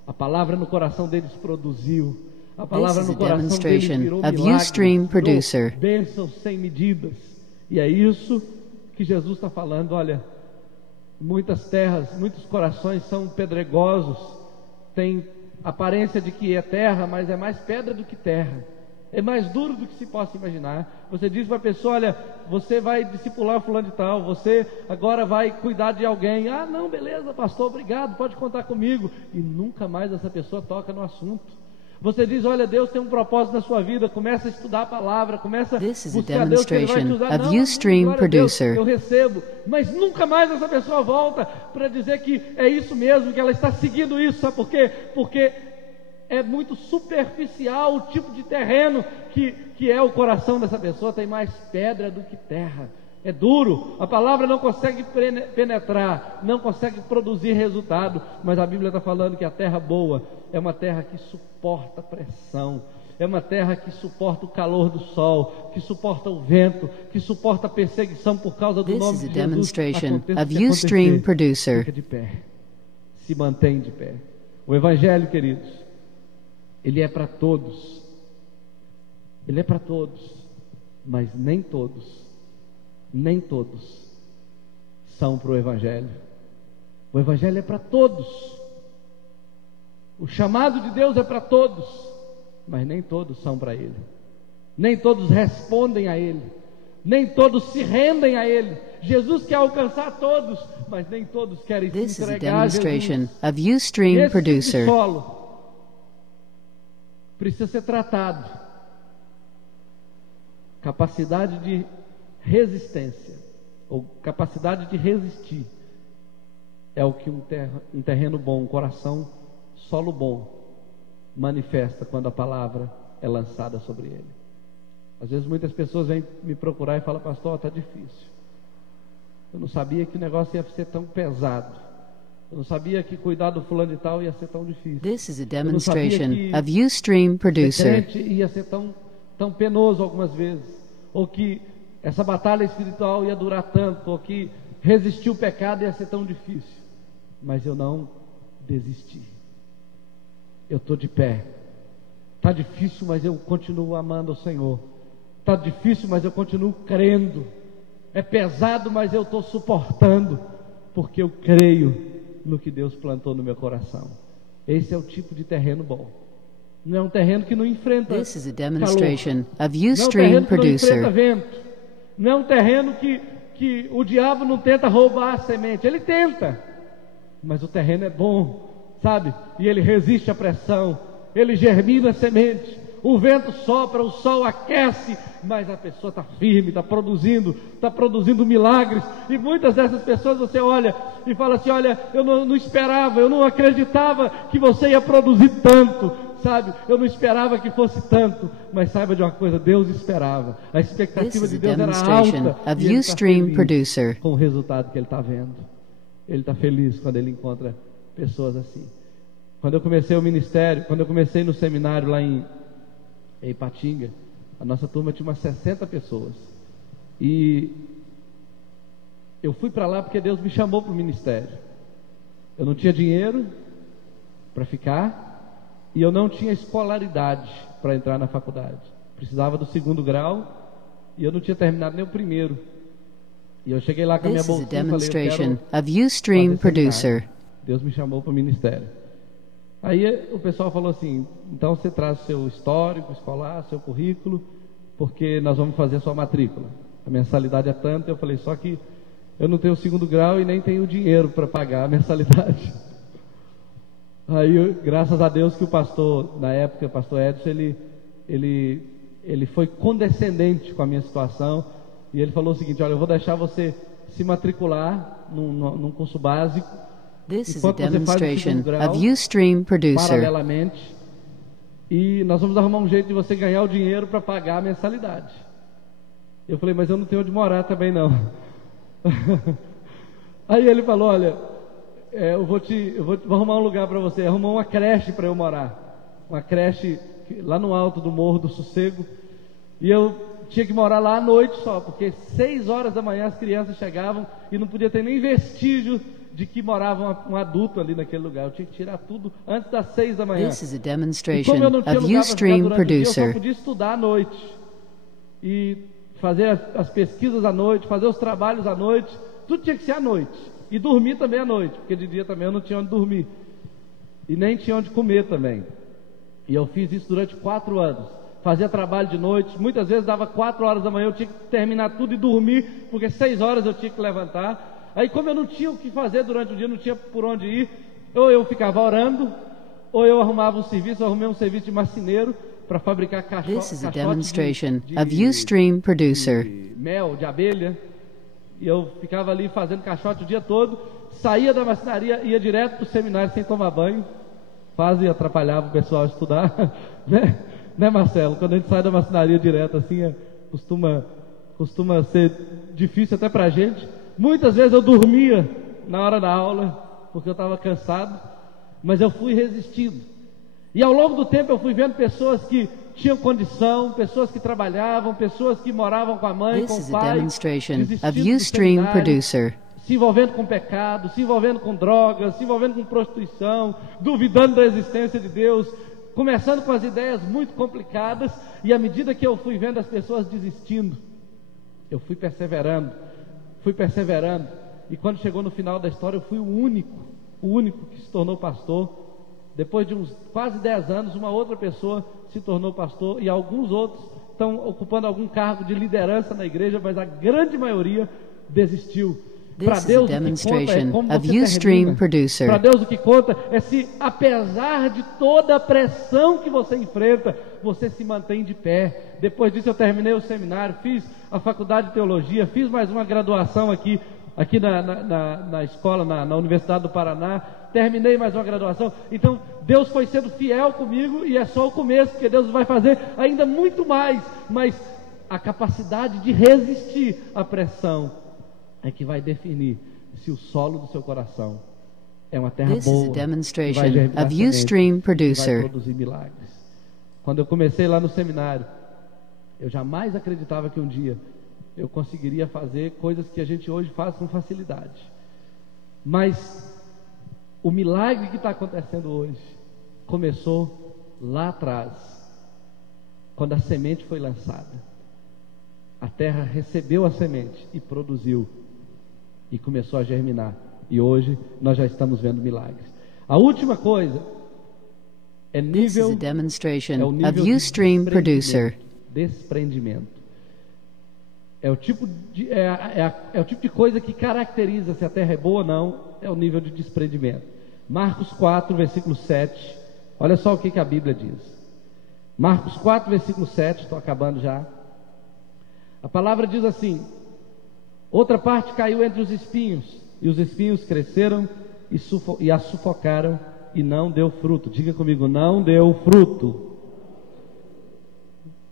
A palavra no coração deles produziu. A palavra no coração deles virou milagres, virou bênçãos sem medidas. E é isso que Jesus está falando. Olha, muitas terras, muitos corações são pedregosos, têm aparência de que é terra, mas é mais pedra do que terra. É mais duro do que se possa imaginar. Você diz para a pessoa: olha, você vai discipular fulano de tal, você agora vai cuidar de alguém. Ah, não, beleza, pastor, obrigado, pode contar comigo. E nunca mais essa pessoa toca no assunto. Você diz: olha, Deus tem um propósito na sua vida, começa a estudar a palavra, começa a buscar Deus, que Ele vai te usar. Não, Ustream Producer. Eu recebo, mas nunca mais essa pessoa volta para dizer que é isso mesmo, que ela está seguindo isso. Sabe por quê? Porque é muito superficial o tipo de terreno que é o coração dessa pessoa. Tem mais pedra do que terra. É duro, a palavra não consegue penetrar, não consegue produzir resultado. Mas a Bíblia está falando que a terra boa é uma terra que suporta pressão, é uma terra que suporta o calor do sol, que suporta o vento, que suporta a perseguição por causa do nome de Jesus. Demonstration of Ustream Producer. Fica de pé, se mantém de pé. O Evangelho, queridos, ele é para todos. Ele é para todos, mas nem todos são para o Evangelho. O Evangelho é para todos. O chamado de Deus é para todos, mas nem todos são para Ele. Nem todos respondem a Ele. Nem todos se rendem a Ele. Jesus quer alcançar todos, mas nem todos querem se entregar a Jesus. Of Ustream Producer. Esse solo precisa ser tratado. Capacidade de resistência, ou capacidade de resistir, é o que um terreno bom, um coração, solo bom, manifesta quando a palavra é lançada sobre ele. Às vezes muitas pessoas vêm me procurar e falam: pastor, está difícil. Eu não sabia que o negócio ia ser tão pesado. Eu não sabia que cuidar do fulano de tal ia ser tão difícil. This is a demonstration of Ustream Producer. Ia ser tão penoso algumas vezes, ou que essa batalha espiritual ia durar tanto, ou que resistir o pecado ia ser tão difícil. Mas eu não desisti. Eu estou de pé. Está difícil, mas eu continuo amando o Senhor. Está difícil, mas eu continuo crendo. É pesado, mas eu estou suportando, porque eu creio no que Deus plantou no meu coração. Esse é o tipo de terreno bom. Não é um terreno que não enfrenta This is a demonstration calor. of Ustream Producer. Não é um terreno que não enfrenta vento. Não é um terreno que o diabo não tenta roubar a semente. Ele tenta, mas o terreno é bom, sabe? E ele resiste à pressão. Ele germina a semente. O vento sopra, o sol aquece, mas a pessoa está firme, está produzindo milagres. E muitas dessas pessoas você olha e fala assim: olha, eu não esperava, eu não acreditava que você ia produzir tanto, sabe? Eu não esperava que fosse tanto. Mas saiba de uma coisa, Deus esperava. A expectativa de Deus era alta, e Ele está feliz com o resultado que Ele está vendo. Ele está feliz quando Ele encontra pessoas assim. Quando eu comecei o ministério, quando eu comecei no seminário lá em Ipatinga, a nossa turma tinha umas 60 pessoas. E eu fui para lá porque Deus me chamou para o ministério. Eu não tinha dinheiro para ficar, e eu não tinha escolaridade para entrar na faculdade. Precisava do 2º grau, e eu não tinha terminado nem o 1º. E eu cheguei lá com a minha bolsinha e falei: eu quero fazer seminário. Deus me chamou para o ministério. Aí o pessoal falou assim: então você traz seu histórico escolar, seu currículo, porque nós vamos fazer a sua matrícula. A mensalidade é tanta. Eu falei: só que eu não tenho o 2º grau e nem tenho dinheiro para pagar a mensalidade. Aí, graças a Deus que o pastor, na época, o pastor Edson, ele foi condescendente com a minha situação, e ele falou o seguinte: olha, eu vou deixar você se matricular num curso básico, This is a demonstration of Ustream Producer. Paralelamente, e nós vamos arrumar um jeito de você ganhar o dinheiro para pagar a mensalidade. Eu falei: mas eu não tenho onde morar também não. Aí ele falou: olha, eu vou arrumar um lugar para você. Arrumou uma creche para eu morar, uma creche lá no alto do Morro do Sossego, e eu tinha que morar lá à noite só, porque 6 horas da manhã as crianças chegavam e não podia ter nem vestígio de que morava um adulto ali naquele lugar. Eu tinha que tirar tudo antes das 6 da manhã. This is a demonstration e como eu não tinha of lugar Ustream para ficar durante o dia, eu só Producer. podia estudar à noite e fazer as pesquisas à noite, fazer os trabalhos à noite. Tudo tinha que ser à noite, e dormir também à noite, porque de dia também eu não tinha onde dormir. e nem tinha onde comer também. E eu fiz isso durante 4 anos. Fazia trabalho de noite, muitas vezes dava 4 horas da manhã, eu tinha que terminar tudo e dormir, porque 6 horas eu tinha que levantar. Aí, como eu não tinha o que fazer durante o dia, não tinha por onde ir, ou eu ficava orando, ou eu arrumava um serviço. Eu arrumei um serviço de marceneiro para fabricar This is a caixotes demonstration of Ustream Producer. de mel, de abelha. E eu ficava ali fazendo caixote o dia todo, saía da marcenaria, ia direto para o seminário sem tomar banho, quase atrapalhava o pessoal a estudar, né, Marcelo? Quando a gente sai da marcenaria direto assim, costuma ser difícil até para a gente. Muitas vezes eu dormia na hora da aula, porque eu estava cansado, mas eu fui resistindo. E ao longo do tempo eu fui vendo pessoas que tinham condição, pessoas que trabalhavam, pessoas que moravam com a mãe, com o pai, desistindo do seminário, se envolvendo com pecado, se envolvendo com drogas, se envolvendo com prostituição, duvidando da existência de Deus, começando com as ideias muito complicadas. E à medida que eu fui vendo as pessoas desistindo, eu fui perseverando, e quando chegou no final da história, eu fui o único que se tornou pastor. Depois de uns quase 10 anos, uma outra pessoa se tornou pastor, e alguns outros estão ocupando algum cargo de liderança na igreja, mas a grande maioria desistiu. Para Deus, o que conta é como você termina. Para Deus, o que conta é se, apesar de toda a pressão que você enfrenta, você se mantém de pé. Depois disso eu terminei o seminário, fiz a faculdade de teologia, fiz mais uma graduação aqui na escola, na Universidade do Paraná, terminei mais uma graduação. Então Deus foi sendo fiel comigo, e é só o começo, porque Deus vai fazer ainda muito mais. Mas a capacidade de resistir à pressão é que vai definir se o solo do seu coração é uma terra boa, que vai germinar sementes, que vai produzir milagres. Quando eu comecei lá no seminário, eu jamais acreditava que um dia eu conseguiria fazer coisas que a gente hoje faz com facilidade. Mas o milagre que está acontecendo hoje começou lá atrás, quando a semente foi lançada. A terra recebeu a semente e produziu, e começou a germinar. E hoje nós já estamos vendo milagres. A última coisa é nível de desprendimento. É o tipo de coisa que caracteriza se a terra é boa ou não, é o nível de desprendimento. Marcos 4, versículo 7. Olha só o que a Bíblia diz. Marcos 4, versículo 7, estou acabando já. A palavra diz assim: outra parte caiu entre os espinhos, e os espinhos cresceram e a sufocaram, e não deu fruto. Diga comigo, não deu fruto.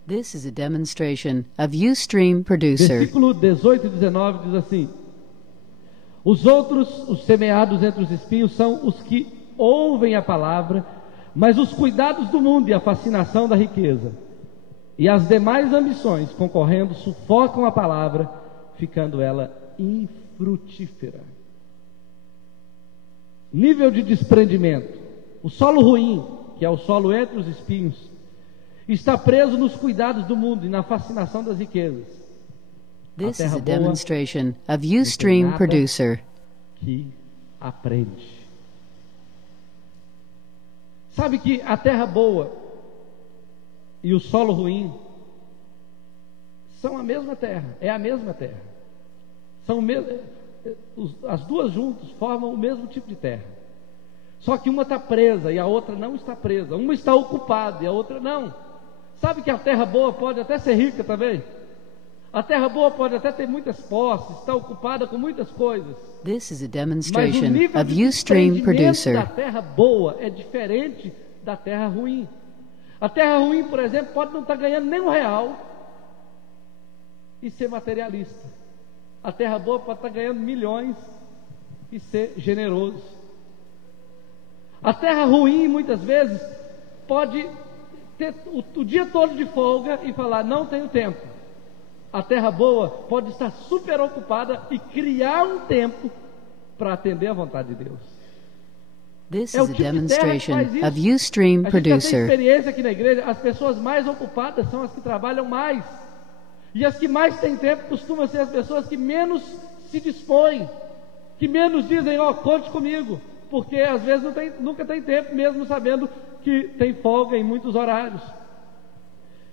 This is a demonstration of Ustream Producer. Versículo 18 e 19 diz assim: os outros, os semeados entre os espinhos, são os que ouvem a palavra, mas os cuidados do mundo e a fascinação da riqueza e as demais ambições concorrendo sufocam a palavra, ficando ela infrutífera. Nível de desprendimento. O solo ruim, que é o solo entre os espinhos, está preso nos cuidados do mundo e na fascinação das riquezas. This is a demonstration of Ustream Producer. Que aprende. Sabe que a terra boa e o solo ruim são a mesma terra, é a mesma terra. As duas juntas formam o mesmo tipo de terra. Só que uma está presa e a outra não está presa. Uma está ocupada e a outra não. Sabe que a terra boa pode até ser rica também? A terra boa pode até ter muitas posses, está ocupada com muitas coisas. This is a demonstration mas o nível of Ustream Producer. Da terra boa é diferente da terra ruim. A terra ruim, por exemplo, pode não estar ganhando nem R$1 e ser materialista. A terra boa pode estar ganhando milhões e ser generoso. A terra ruim, muitas vezes, pode ter o dia todo de folga e falar, não tenho tempo. A terra boa pode estar super ocupada e criar um tempo para atender à vontade de Deus. This is a demonstration of Ustream Producer. A gente já tem experiência aqui na igreja, as pessoas mais ocupadas são as que trabalham mais. E as que mais têm tempo costumam ser as pessoas que menos se dispõem, que menos dizem, conte comigo. porque às vezes nunca tem tempo, mesmo sabendo que tem folga em muitos horários.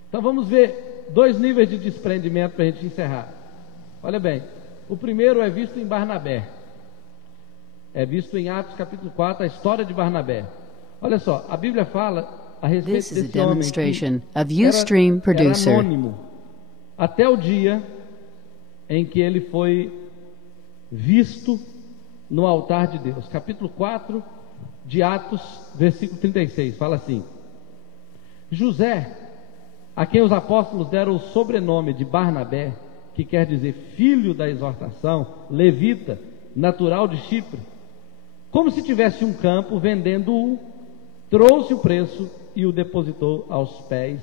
Então vamos ver 2 níveis de desprendimento para a gente encerrar. Olha bem, o primeiro é visto em Barnabé, é visto em Atos capítulo 4, a história de Barnabé. Olha só, a Bíblia fala a respeito desse homem que era anônimo, até o dia em que ele foi visto no altar de Deus. Capítulo 4 de Atos, versículo 36, fala assim: José, a quem os apóstolos deram o sobrenome de Barnabé, que quer dizer filho da exortação, levita, natural de Chipre, como se tivesse um campo, vendendo-o, trouxe o preço e o depositou aos pés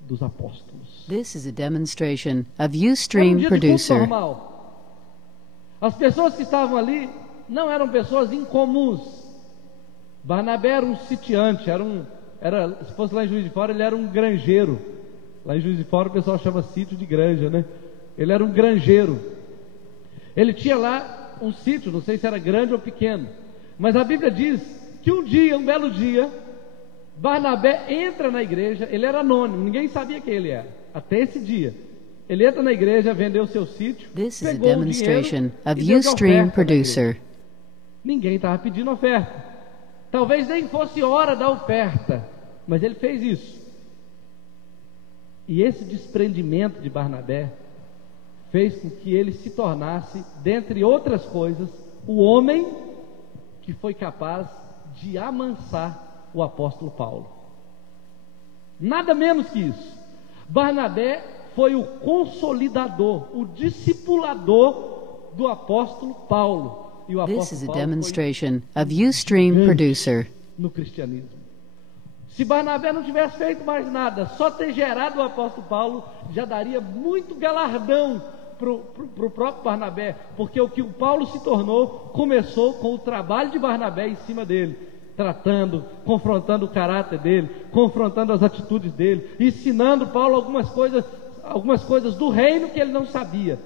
dos apóstolos. This is a demonstration of Ustream Producer. Normal. As pessoas que estavam ali não eram pessoas incomuns. Barnabé era um sitiante, se fosse lá em Juiz de Fora, ele era um granjeiro. Lá em Juiz de Fora o pessoal chama sítio de granja, né? Ele era um granjeiro. Ele tinha lá um sítio, não sei se era grande ou pequeno, mas a Bíblia diz que um belo dia, Barnabé entra na igreja. Ele era anônimo, ninguém sabia quem ele era, até esse dia. Ele entra na igreja, vendeu seu sítio, pegou o dinheiro e deu de oferta. Ninguém estava pedindo oferta, talvez nem fosse hora da oferta, mas ele fez isso. E esse desprendimento de Barnabé fez com que ele se tornasse, dentre outras coisas, o homem que foi capaz de amansar o apóstolo Paulo. Nada menos que isso. Barnabé foi o consolidador, o discipulador do apóstolo Paulo. E o apóstolo This is a Paulo demonstration of Ustream Producer. No cristianismo. Se Barnabé não tivesse feito mais nada, só ter gerado o apóstolo Paulo já daria muito galardão para o próprio Barnabé, porque o que o Paulo se tornou começou com o trabalho de Barnabé em cima dele, tratando, confrontando o caráter dele, confrontando as atitudes dele, ensinando Paulo algumas coisas do reino que ele não sabia.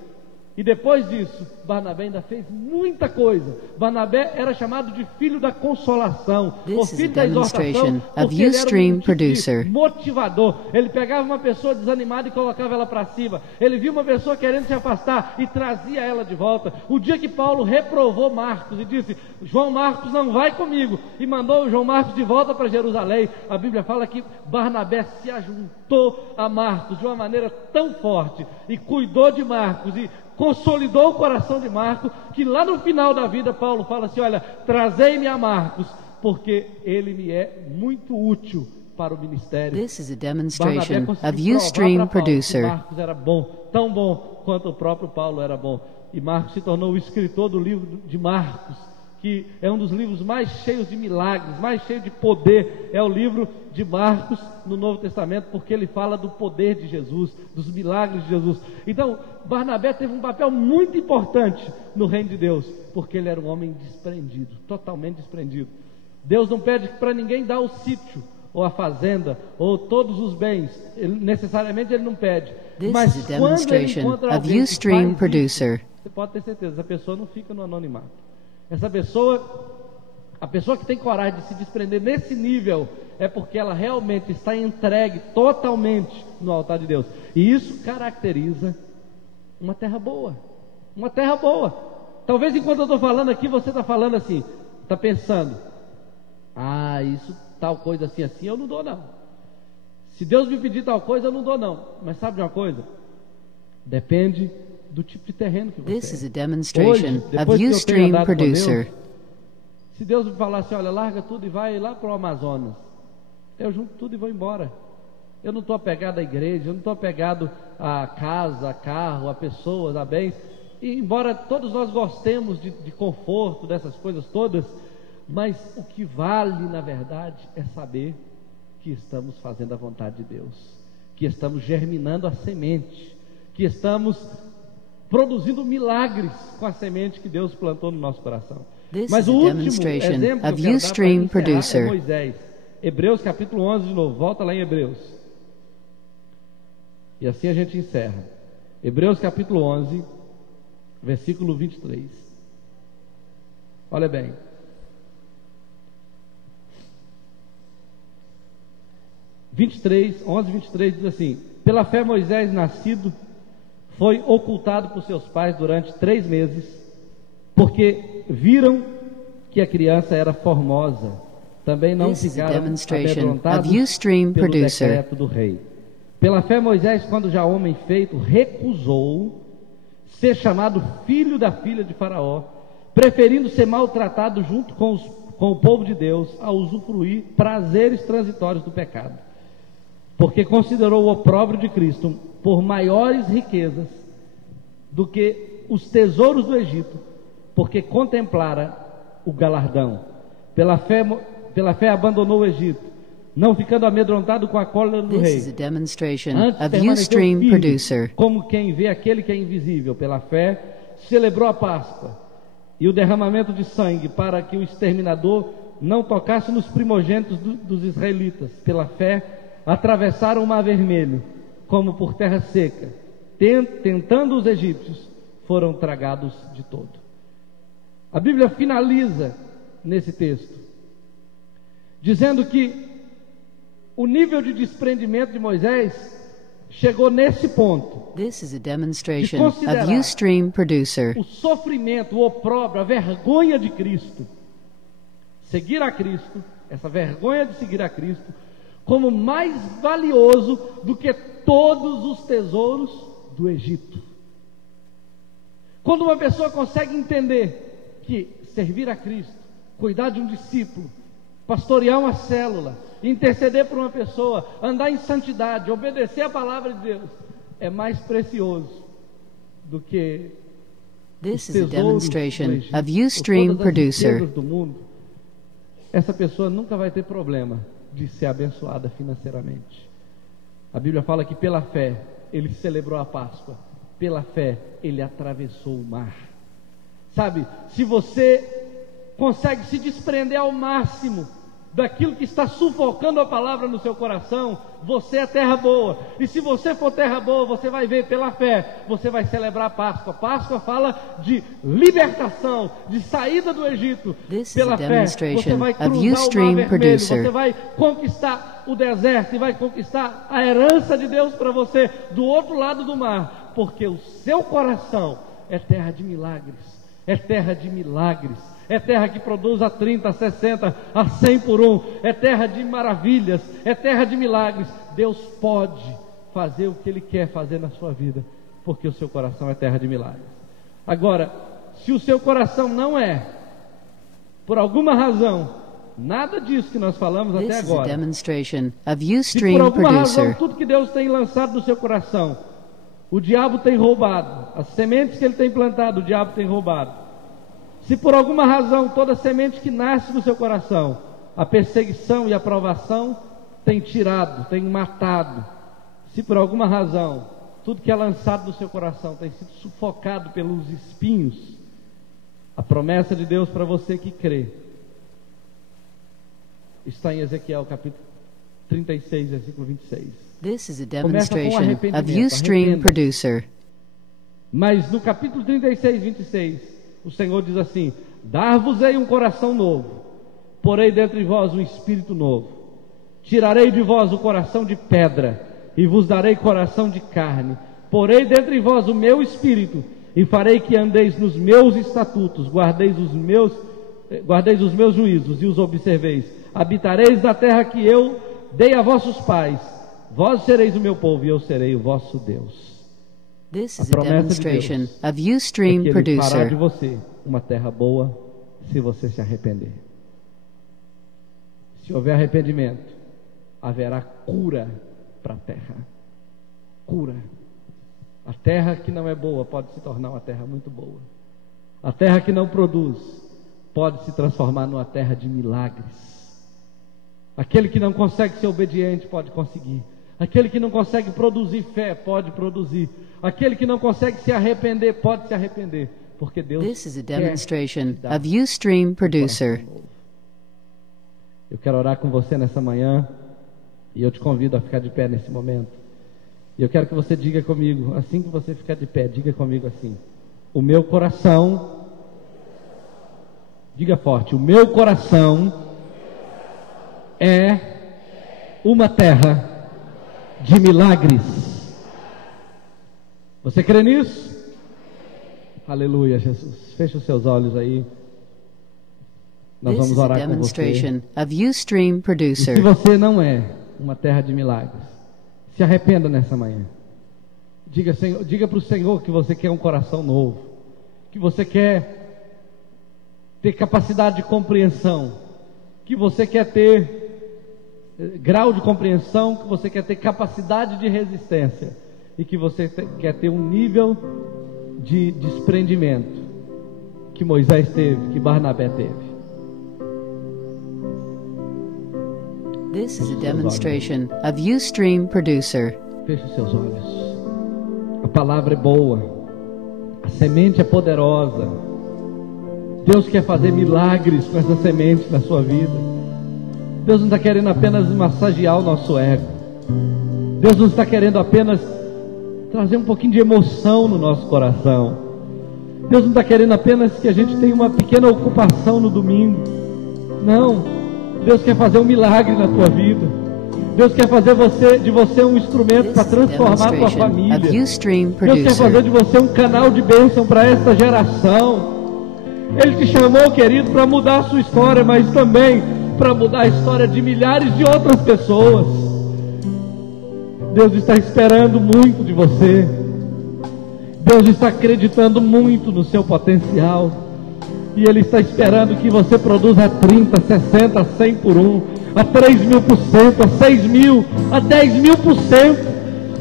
E depois disso, Barnabé ainda fez muita coisa. Barnabé era chamado de filho da consolação, o filho da exortação, porque ele era um tipo de motivador. Ele pegava uma pessoa desanimada e colocava ela para cima. Ele via uma pessoa querendo se afastar e trazia ela de volta. O dia que Paulo reprovou Marcos e disse: João Marcos não vai comigo, e mandou o João Marcos de volta para Jerusalém, a Bíblia fala que Barnabé se ajuntou a Marcos de uma maneira tão forte e cuidou de Marcos e consolidou o coração de Marcos, que lá no final da vida Paulo fala assim: olha, trazei-me a Marcos, porque ele me é muito útil para o ministério. This is a demonstration of Ustream Producer. Marcos era bom, tão bom quanto o próprio Paulo era bom. E Marcos se tornou o escritor do livro de Marcos, que é um dos livros mais cheios de milagres, mais cheio de poder. É o livro de Marcos no Novo Testamento, porque ele fala do poder de Jesus, dos milagres de Jesus. Então, Barnabé teve um papel muito importante no reino de Deus, porque ele era um homem desprendido, totalmente desprendido. Deus não pede para ninguém dar o sítio, ou a fazenda, ou todos os bens. Necessariamente ele não pede. Mas quando ele encontra alguém que faz isso, você pode ter certeza, essa pessoa não fica no anonimato. Essa pessoa, a pessoa que tem coragem de se desprender nesse nível, é porque ela realmente está entregue totalmente no altar de Deus. E isso caracteriza uma terra boa. Uma terra boa. Talvez enquanto eu estou falando aqui, você está falando assim, está pensando: ah, isso, tal coisa assim, assim, eu não dou não. Se Deus me pedir tal coisa, eu não dou não. Mas sabe de uma coisa? Depende do tipo de terreno que você This is a demonstration of Ustream Producer. Deus, se Deus me falar assim: olha, larga tudo e vai lá para o Amazonas, eu junto tudo e vou embora. Eu não estou apegado à igreja, eu não estou apegado a casa, a carro, a pessoas, a bens. E embora todos nós gostemos de conforto, dessas coisas todas, mas o que vale na verdade é saber que estamos fazendo a vontade de Deus, que estamos germinando a semente, que estamos produzindo milagres com a semente que Deus plantou no nosso coração. Mas o último exemplo que eu quero dar para encerrar é Moisés. Hebreus capítulo 11 de novo, volta lá em Hebreus. E assim a gente encerra. Hebreus capítulo 11, versículo 23. Olha bem. 11, 23 diz assim: pela fé Moisés, nascido, foi ocultado por seus pais durante 3 meses, porque viram que a criança era formosa. Também não ficaram amedrontados pelo decreto do rei. Pela fé Moisés, quando já homem feito, recusou ser chamado filho da filha de Faraó, preferindo ser maltratado junto com o povo de Deus, a usufruir prazeres transitórios do pecado, porque considerou o opróbrio de Cristo por maiores riquezas do que os tesouros do Egito, porque contemplara o galardão. Pela fé abandonou o Egito, não ficando amedrontado com a cólera do rei. Antes permaneceu firme, como quem vê aquele que é invisível. Pela fé celebrou a Páscoa e o derramamento de sangue, para que o exterminador não tocasse nos primogênitos dos israelitas. Pela fé atravessaram o Mar Vermelho como por terra seca, tentando os egípcios, foram tragados de todo. A Bíblia finaliza nesse texto dizendo que o nível de desprendimento de Moisés chegou nesse ponto. This is a demonstration of Ustream Producer. O sofrimento, o opróbrio, a vergonha de Cristo, seguir a Cristo, essa vergonha de seguir a Cristo, como mais valioso do que todos os tesouros do Egito. Quando uma pessoa consegue entender que servir a Cristo, cuidar de um discípulo, pastorear uma célula, interceder por uma pessoa, andar em santidade, obedecer a palavra de Deus, é mais precioso do que This is a demonstration of Ustream Producer. Do mundo. Essa pessoa nunca vai ter problema de ser abençoada financeiramente. A Bíblia fala que pela fé ele celebrou a Páscoa, pela fé ele atravessou o mar. Sabe, se você consegue se desprender ao máximo daquilo que está sufocando a palavra no seu coração, você é terra boa. E se você for terra boa, você vai ver pela fé, você vai celebrar a Páscoa. Páscoa fala de libertação, de saída do Egito. Pela fé, você vai cruzar o Mar Vermelho, você vai conquistar o deserto e vai conquistar a herança de Deus para você do outro lado do mar, porque o seu coração é terra de milagres, é terra de milagres. É terra que produz a 30, a 60, a 100 por um. É terra de maravilhas, é terra de milagres. Deus pode fazer o que Ele quer fazer na sua vida, porque o seu coração é terra de milagres. Agora, se o seu coração não é, por alguma razão, nada disso que nós falamos até agora, se por alguma razão tudo que Deus tem lançado no seu coração, o diabo tem roubado, as sementes que Ele tem plantado, o diabo tem roubado. Se por alguma razão toda semente que nasce no seu coração, a perseguição e a provação tem tirado, tem matado. Se por alguma razão tudo que é lançado no seu coração tem sido sufocado pelos espinhos, a promessa de Deus para você que crê está em Ezequiel capítulo 36, versículo 26. This is a demonstration of Ustream Producer. Mas no capítulo 36, 26, o Senhor diz assim: dar-vos-ei um coração novo, porei dentre vós um espírito novo, tirarei de vós o coração de pedra, e vos darei coração de carne, porei dentre vós o meu espírito, e farei que andeis nos meus estatutos, guardeis os meus juízos, e os observeis. Habitareis na terra que eu dei a vossos pais, vós sereis o meu povo, e eu serei o vosso Deus. This is a demonstration of Ustream Ele Producer. fará de você uma terra boa se você se arrepender. Se houver arrependimento, haverá cura para a terra. Cura. A terra que não é boa pode se tornar uma terra muito boa. A terra que não produz pode se transformar numa terra de milagres. Aquele que não consegue ser obediente pode conseguir. Aquele que não consegue produzir fé pode produzir. Aquele que não consegue se arrepender pode se arrepender, porque Deus This is a demonstration of Ustream Producer. Eu quero orar com você nessa manhã e eu te convido a ficar de pé nesse momento. E eu quero que você diga comigo, assim que você ficar de pé, diga comigo assim: o meu coração, diga forte, o meu coração é uma terra de milagres. Você crê nisso? Aleluia, Jesus. Feche os seus olhos aí. Nós This vamos is a orar com você. demonstration of Ustream E Producer. se você não é uma terra de milagres, se arrependa nessa manhã. Diga para o Senhor que você quer um coração novo, que você quer ter capacidade de compreensão, que você quer ter grau de compreensão, que você quer ter capacidade de resistência e que você quer ter um nível de desprendimento que Moisés teve, que Barnabé teve. This is a demonstration of Ustream Producer. Feche os seus olhos. A palavra é boa, a semente é poderosa. Deus quer fazer milagres com essa semente na sua vida. Deus não está querendo apenas massagear o nosso ego. Deus não está querendo apenas trazer um pouquinho de emoção no nosso coração. Deus não está querendo apenas que a gente tenha uma pequena ocupação no domingo. Não, Deus quer fazer um milagre na tua vida. Deus quer fazer de você um instrumento para transformar a tua família. Deus quer fazer de você um canal de bênção para esta geração. Ele te chamou, querido, para mudar a sua história, mas também para mudar a história de milhares de outras pessoas. Deus está esperando muito de você. Deus está acreditando muito no seu potencial. E Ele está esperando que você produza 30, 60, 100 por 1, a 3.000%, a 6.000%, a 10.000%.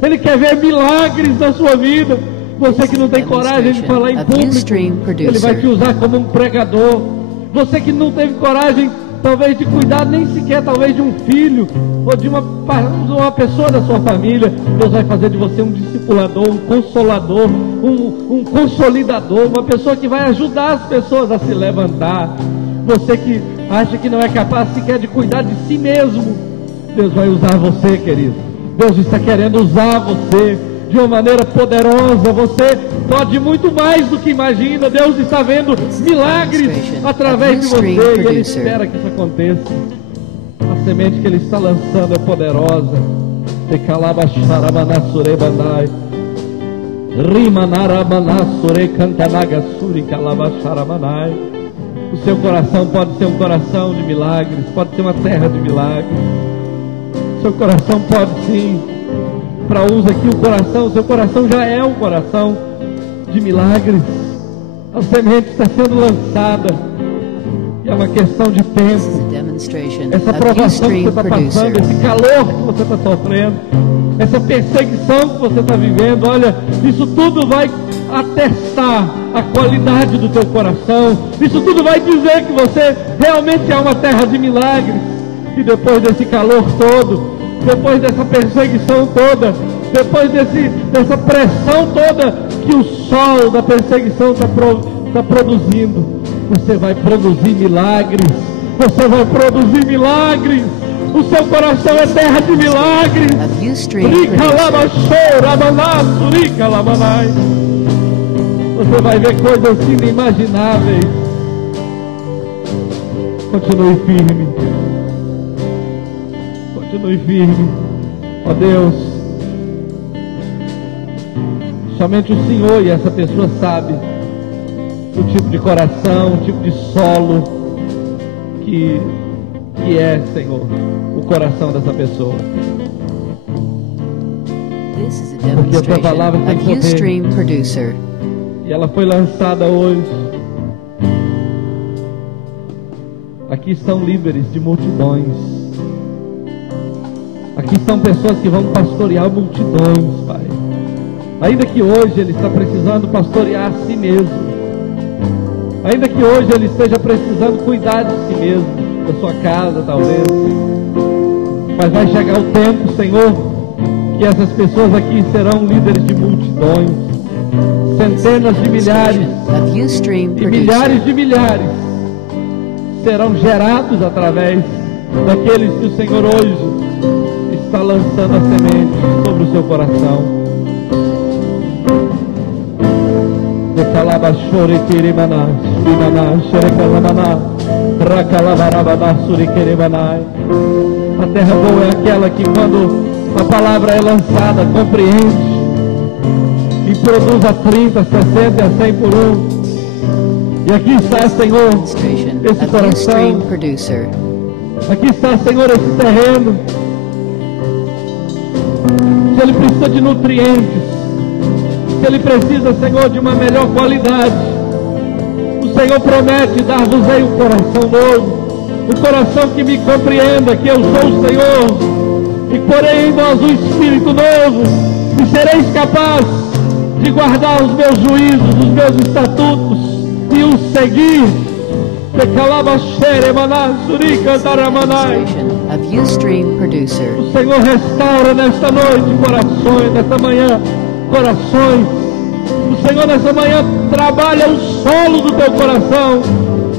Ele quer ver milagres na sua vida. Você que não tem coragem de falar em público, Ele vai te usar como um pregador. Você que não teve coragem, talvez, de cuidar nem sequer, talvez, de um filho ou de uma pessoa da sua família, Deus vai fazer de você um discipulador, um consolador, um consolidador, uma pessoa que vai ajudar as pessoas a se levantar. Você que acha que não é capaz sequer de cuidar de si mesmo, Deus vai usar você, querido. Deus está querendo usar você de uma maneira poderosa. Você pode muito mais do que imagina. Deus está vendo milagres através de você e Ele espera que isso aconteça. A semente que Ele está lançando é poderosa. O seu coração pode ser um coração de milagres, pode ser uma terra de milagres. O seu coração pode sim, para uns aqui, o seu coração já é um coração de milagres. A semente está sendo lançada e é uma questão de tempo. Essa provação que você está passando, esse calor que você está sofrendo, essa perseguição que você está vivendo, olha, isso tudo vai atestar a qualidade do teu coração. Isso tudo vai dizer que você realmente é uma terra de milagres. E depois desse calor todo, depois dessa perseguição toda, depois dessa pressão toda que o sol da perseguição está produzindo, você vai produzir milagres. Você vai produzir milagres. O seu coração é terra de milagres. Você vai ver coisas inimagináveis. Continue firme. Continue firme. Ó Deus, somente o Senhor e essa pessoa sabe o tipo de coração, o tipo de solo que é, Senhor, o coração dessa pessoa. Porque a tua palavra tem poder. E ela foi lançada hoje. Aqui estão líderes de multidões. Aqui estão pessoas que vão pastorear multidões, Pai. Ainda que hoje ele está precisando pastorear a si mesmo. Ainda que hoje ele esteja precisando cuidar de si mesmo, da sua casa talvez. Mas vai chegar o tempo, Senhor, que essas pessoas aqui serão líderes de multidões. Centenas de milhares e milhares de milhares serão gerados através daqueles que o Senhor hoje está lançando a semente sobre o seu coração. A terra boa é aquela que, quando a palavra é lançada, compreende e produz a 30, 60 e a 100 por um. E aqui está, Senhor, esse coração. Aqui está, Senhor, esse terreno. Se ele precisa de nutrientes, se ele precisa, Senhor, de uma melhor qualidade, o Senhor promete dar-vos-ei um coração novo, um coração que me compreenda que eu sou o Senhor, e porém em vós um espírito novo, e sereis capazes de guardar os meus juízos, os meus estatutos, e os seguir. O Senhor restaura nesta noite corações, nesta manhã corações. O Senhor nessa manhã trabalha o solo do teu coração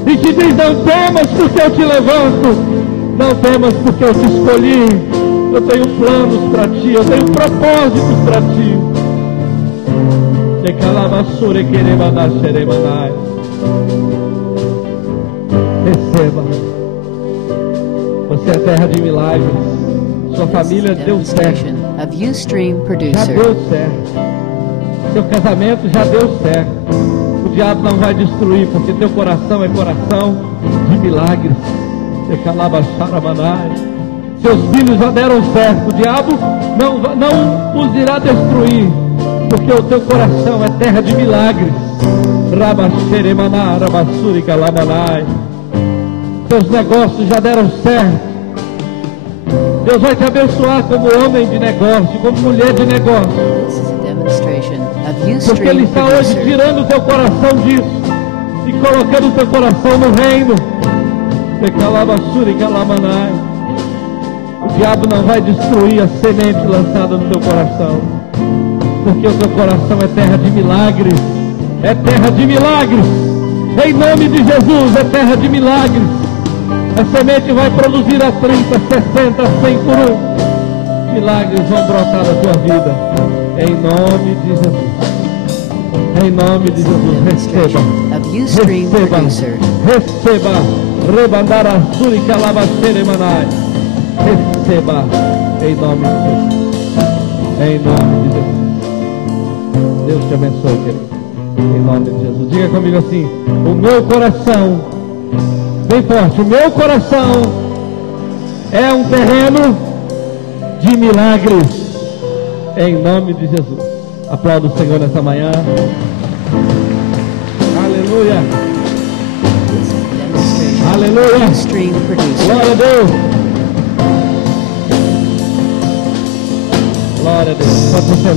e te diz: não temas porque eu te levanto, não temas porque eu te escolhi. Eu tenho planos para ti, eu tenho propósitos para ti. Receba. Você é terra de milagres. Sua família deu certo. Já deu certo. Seu casamento já deu certo. O diabo não vai destruir, porque teu coração é coração de milagres. Seus filhos já deram certo. O diabo não os irá destruir, porque o teu coração é terra de milagres. Seus negócios já deram certo. Deus vai te abençoar como homem de negócio, como mulher de negócio, porque Ele está hoje tirando o teu coração disso e colocando o teu coração no reino. O diabo não vai destruir a semente lançada no teu coração, porque o teu coração é terra de milagres. É terra de milagres. Em nome de Jesus, é terra de milagres. A semente vai produzir a 30, 60, 100 por um. Milagres vão brotar na tua vida. Em nome de Jesus. Em nome de Jesus. Receba. Rebandara surika lavastere manai. Receba. Em nome de Jesus. Em nome de Jesus. Deus te abençoe, querido. Em nome de Jesus. Diga comigo assim: o meu coração, bem forte, o meu coração é um terreno de milagres. Em nome de Jesus. Aplauda o Senhor nessa manhã. Aleluia. Aleluia. Glória a Deus. Glória a Deus. Pode sentar.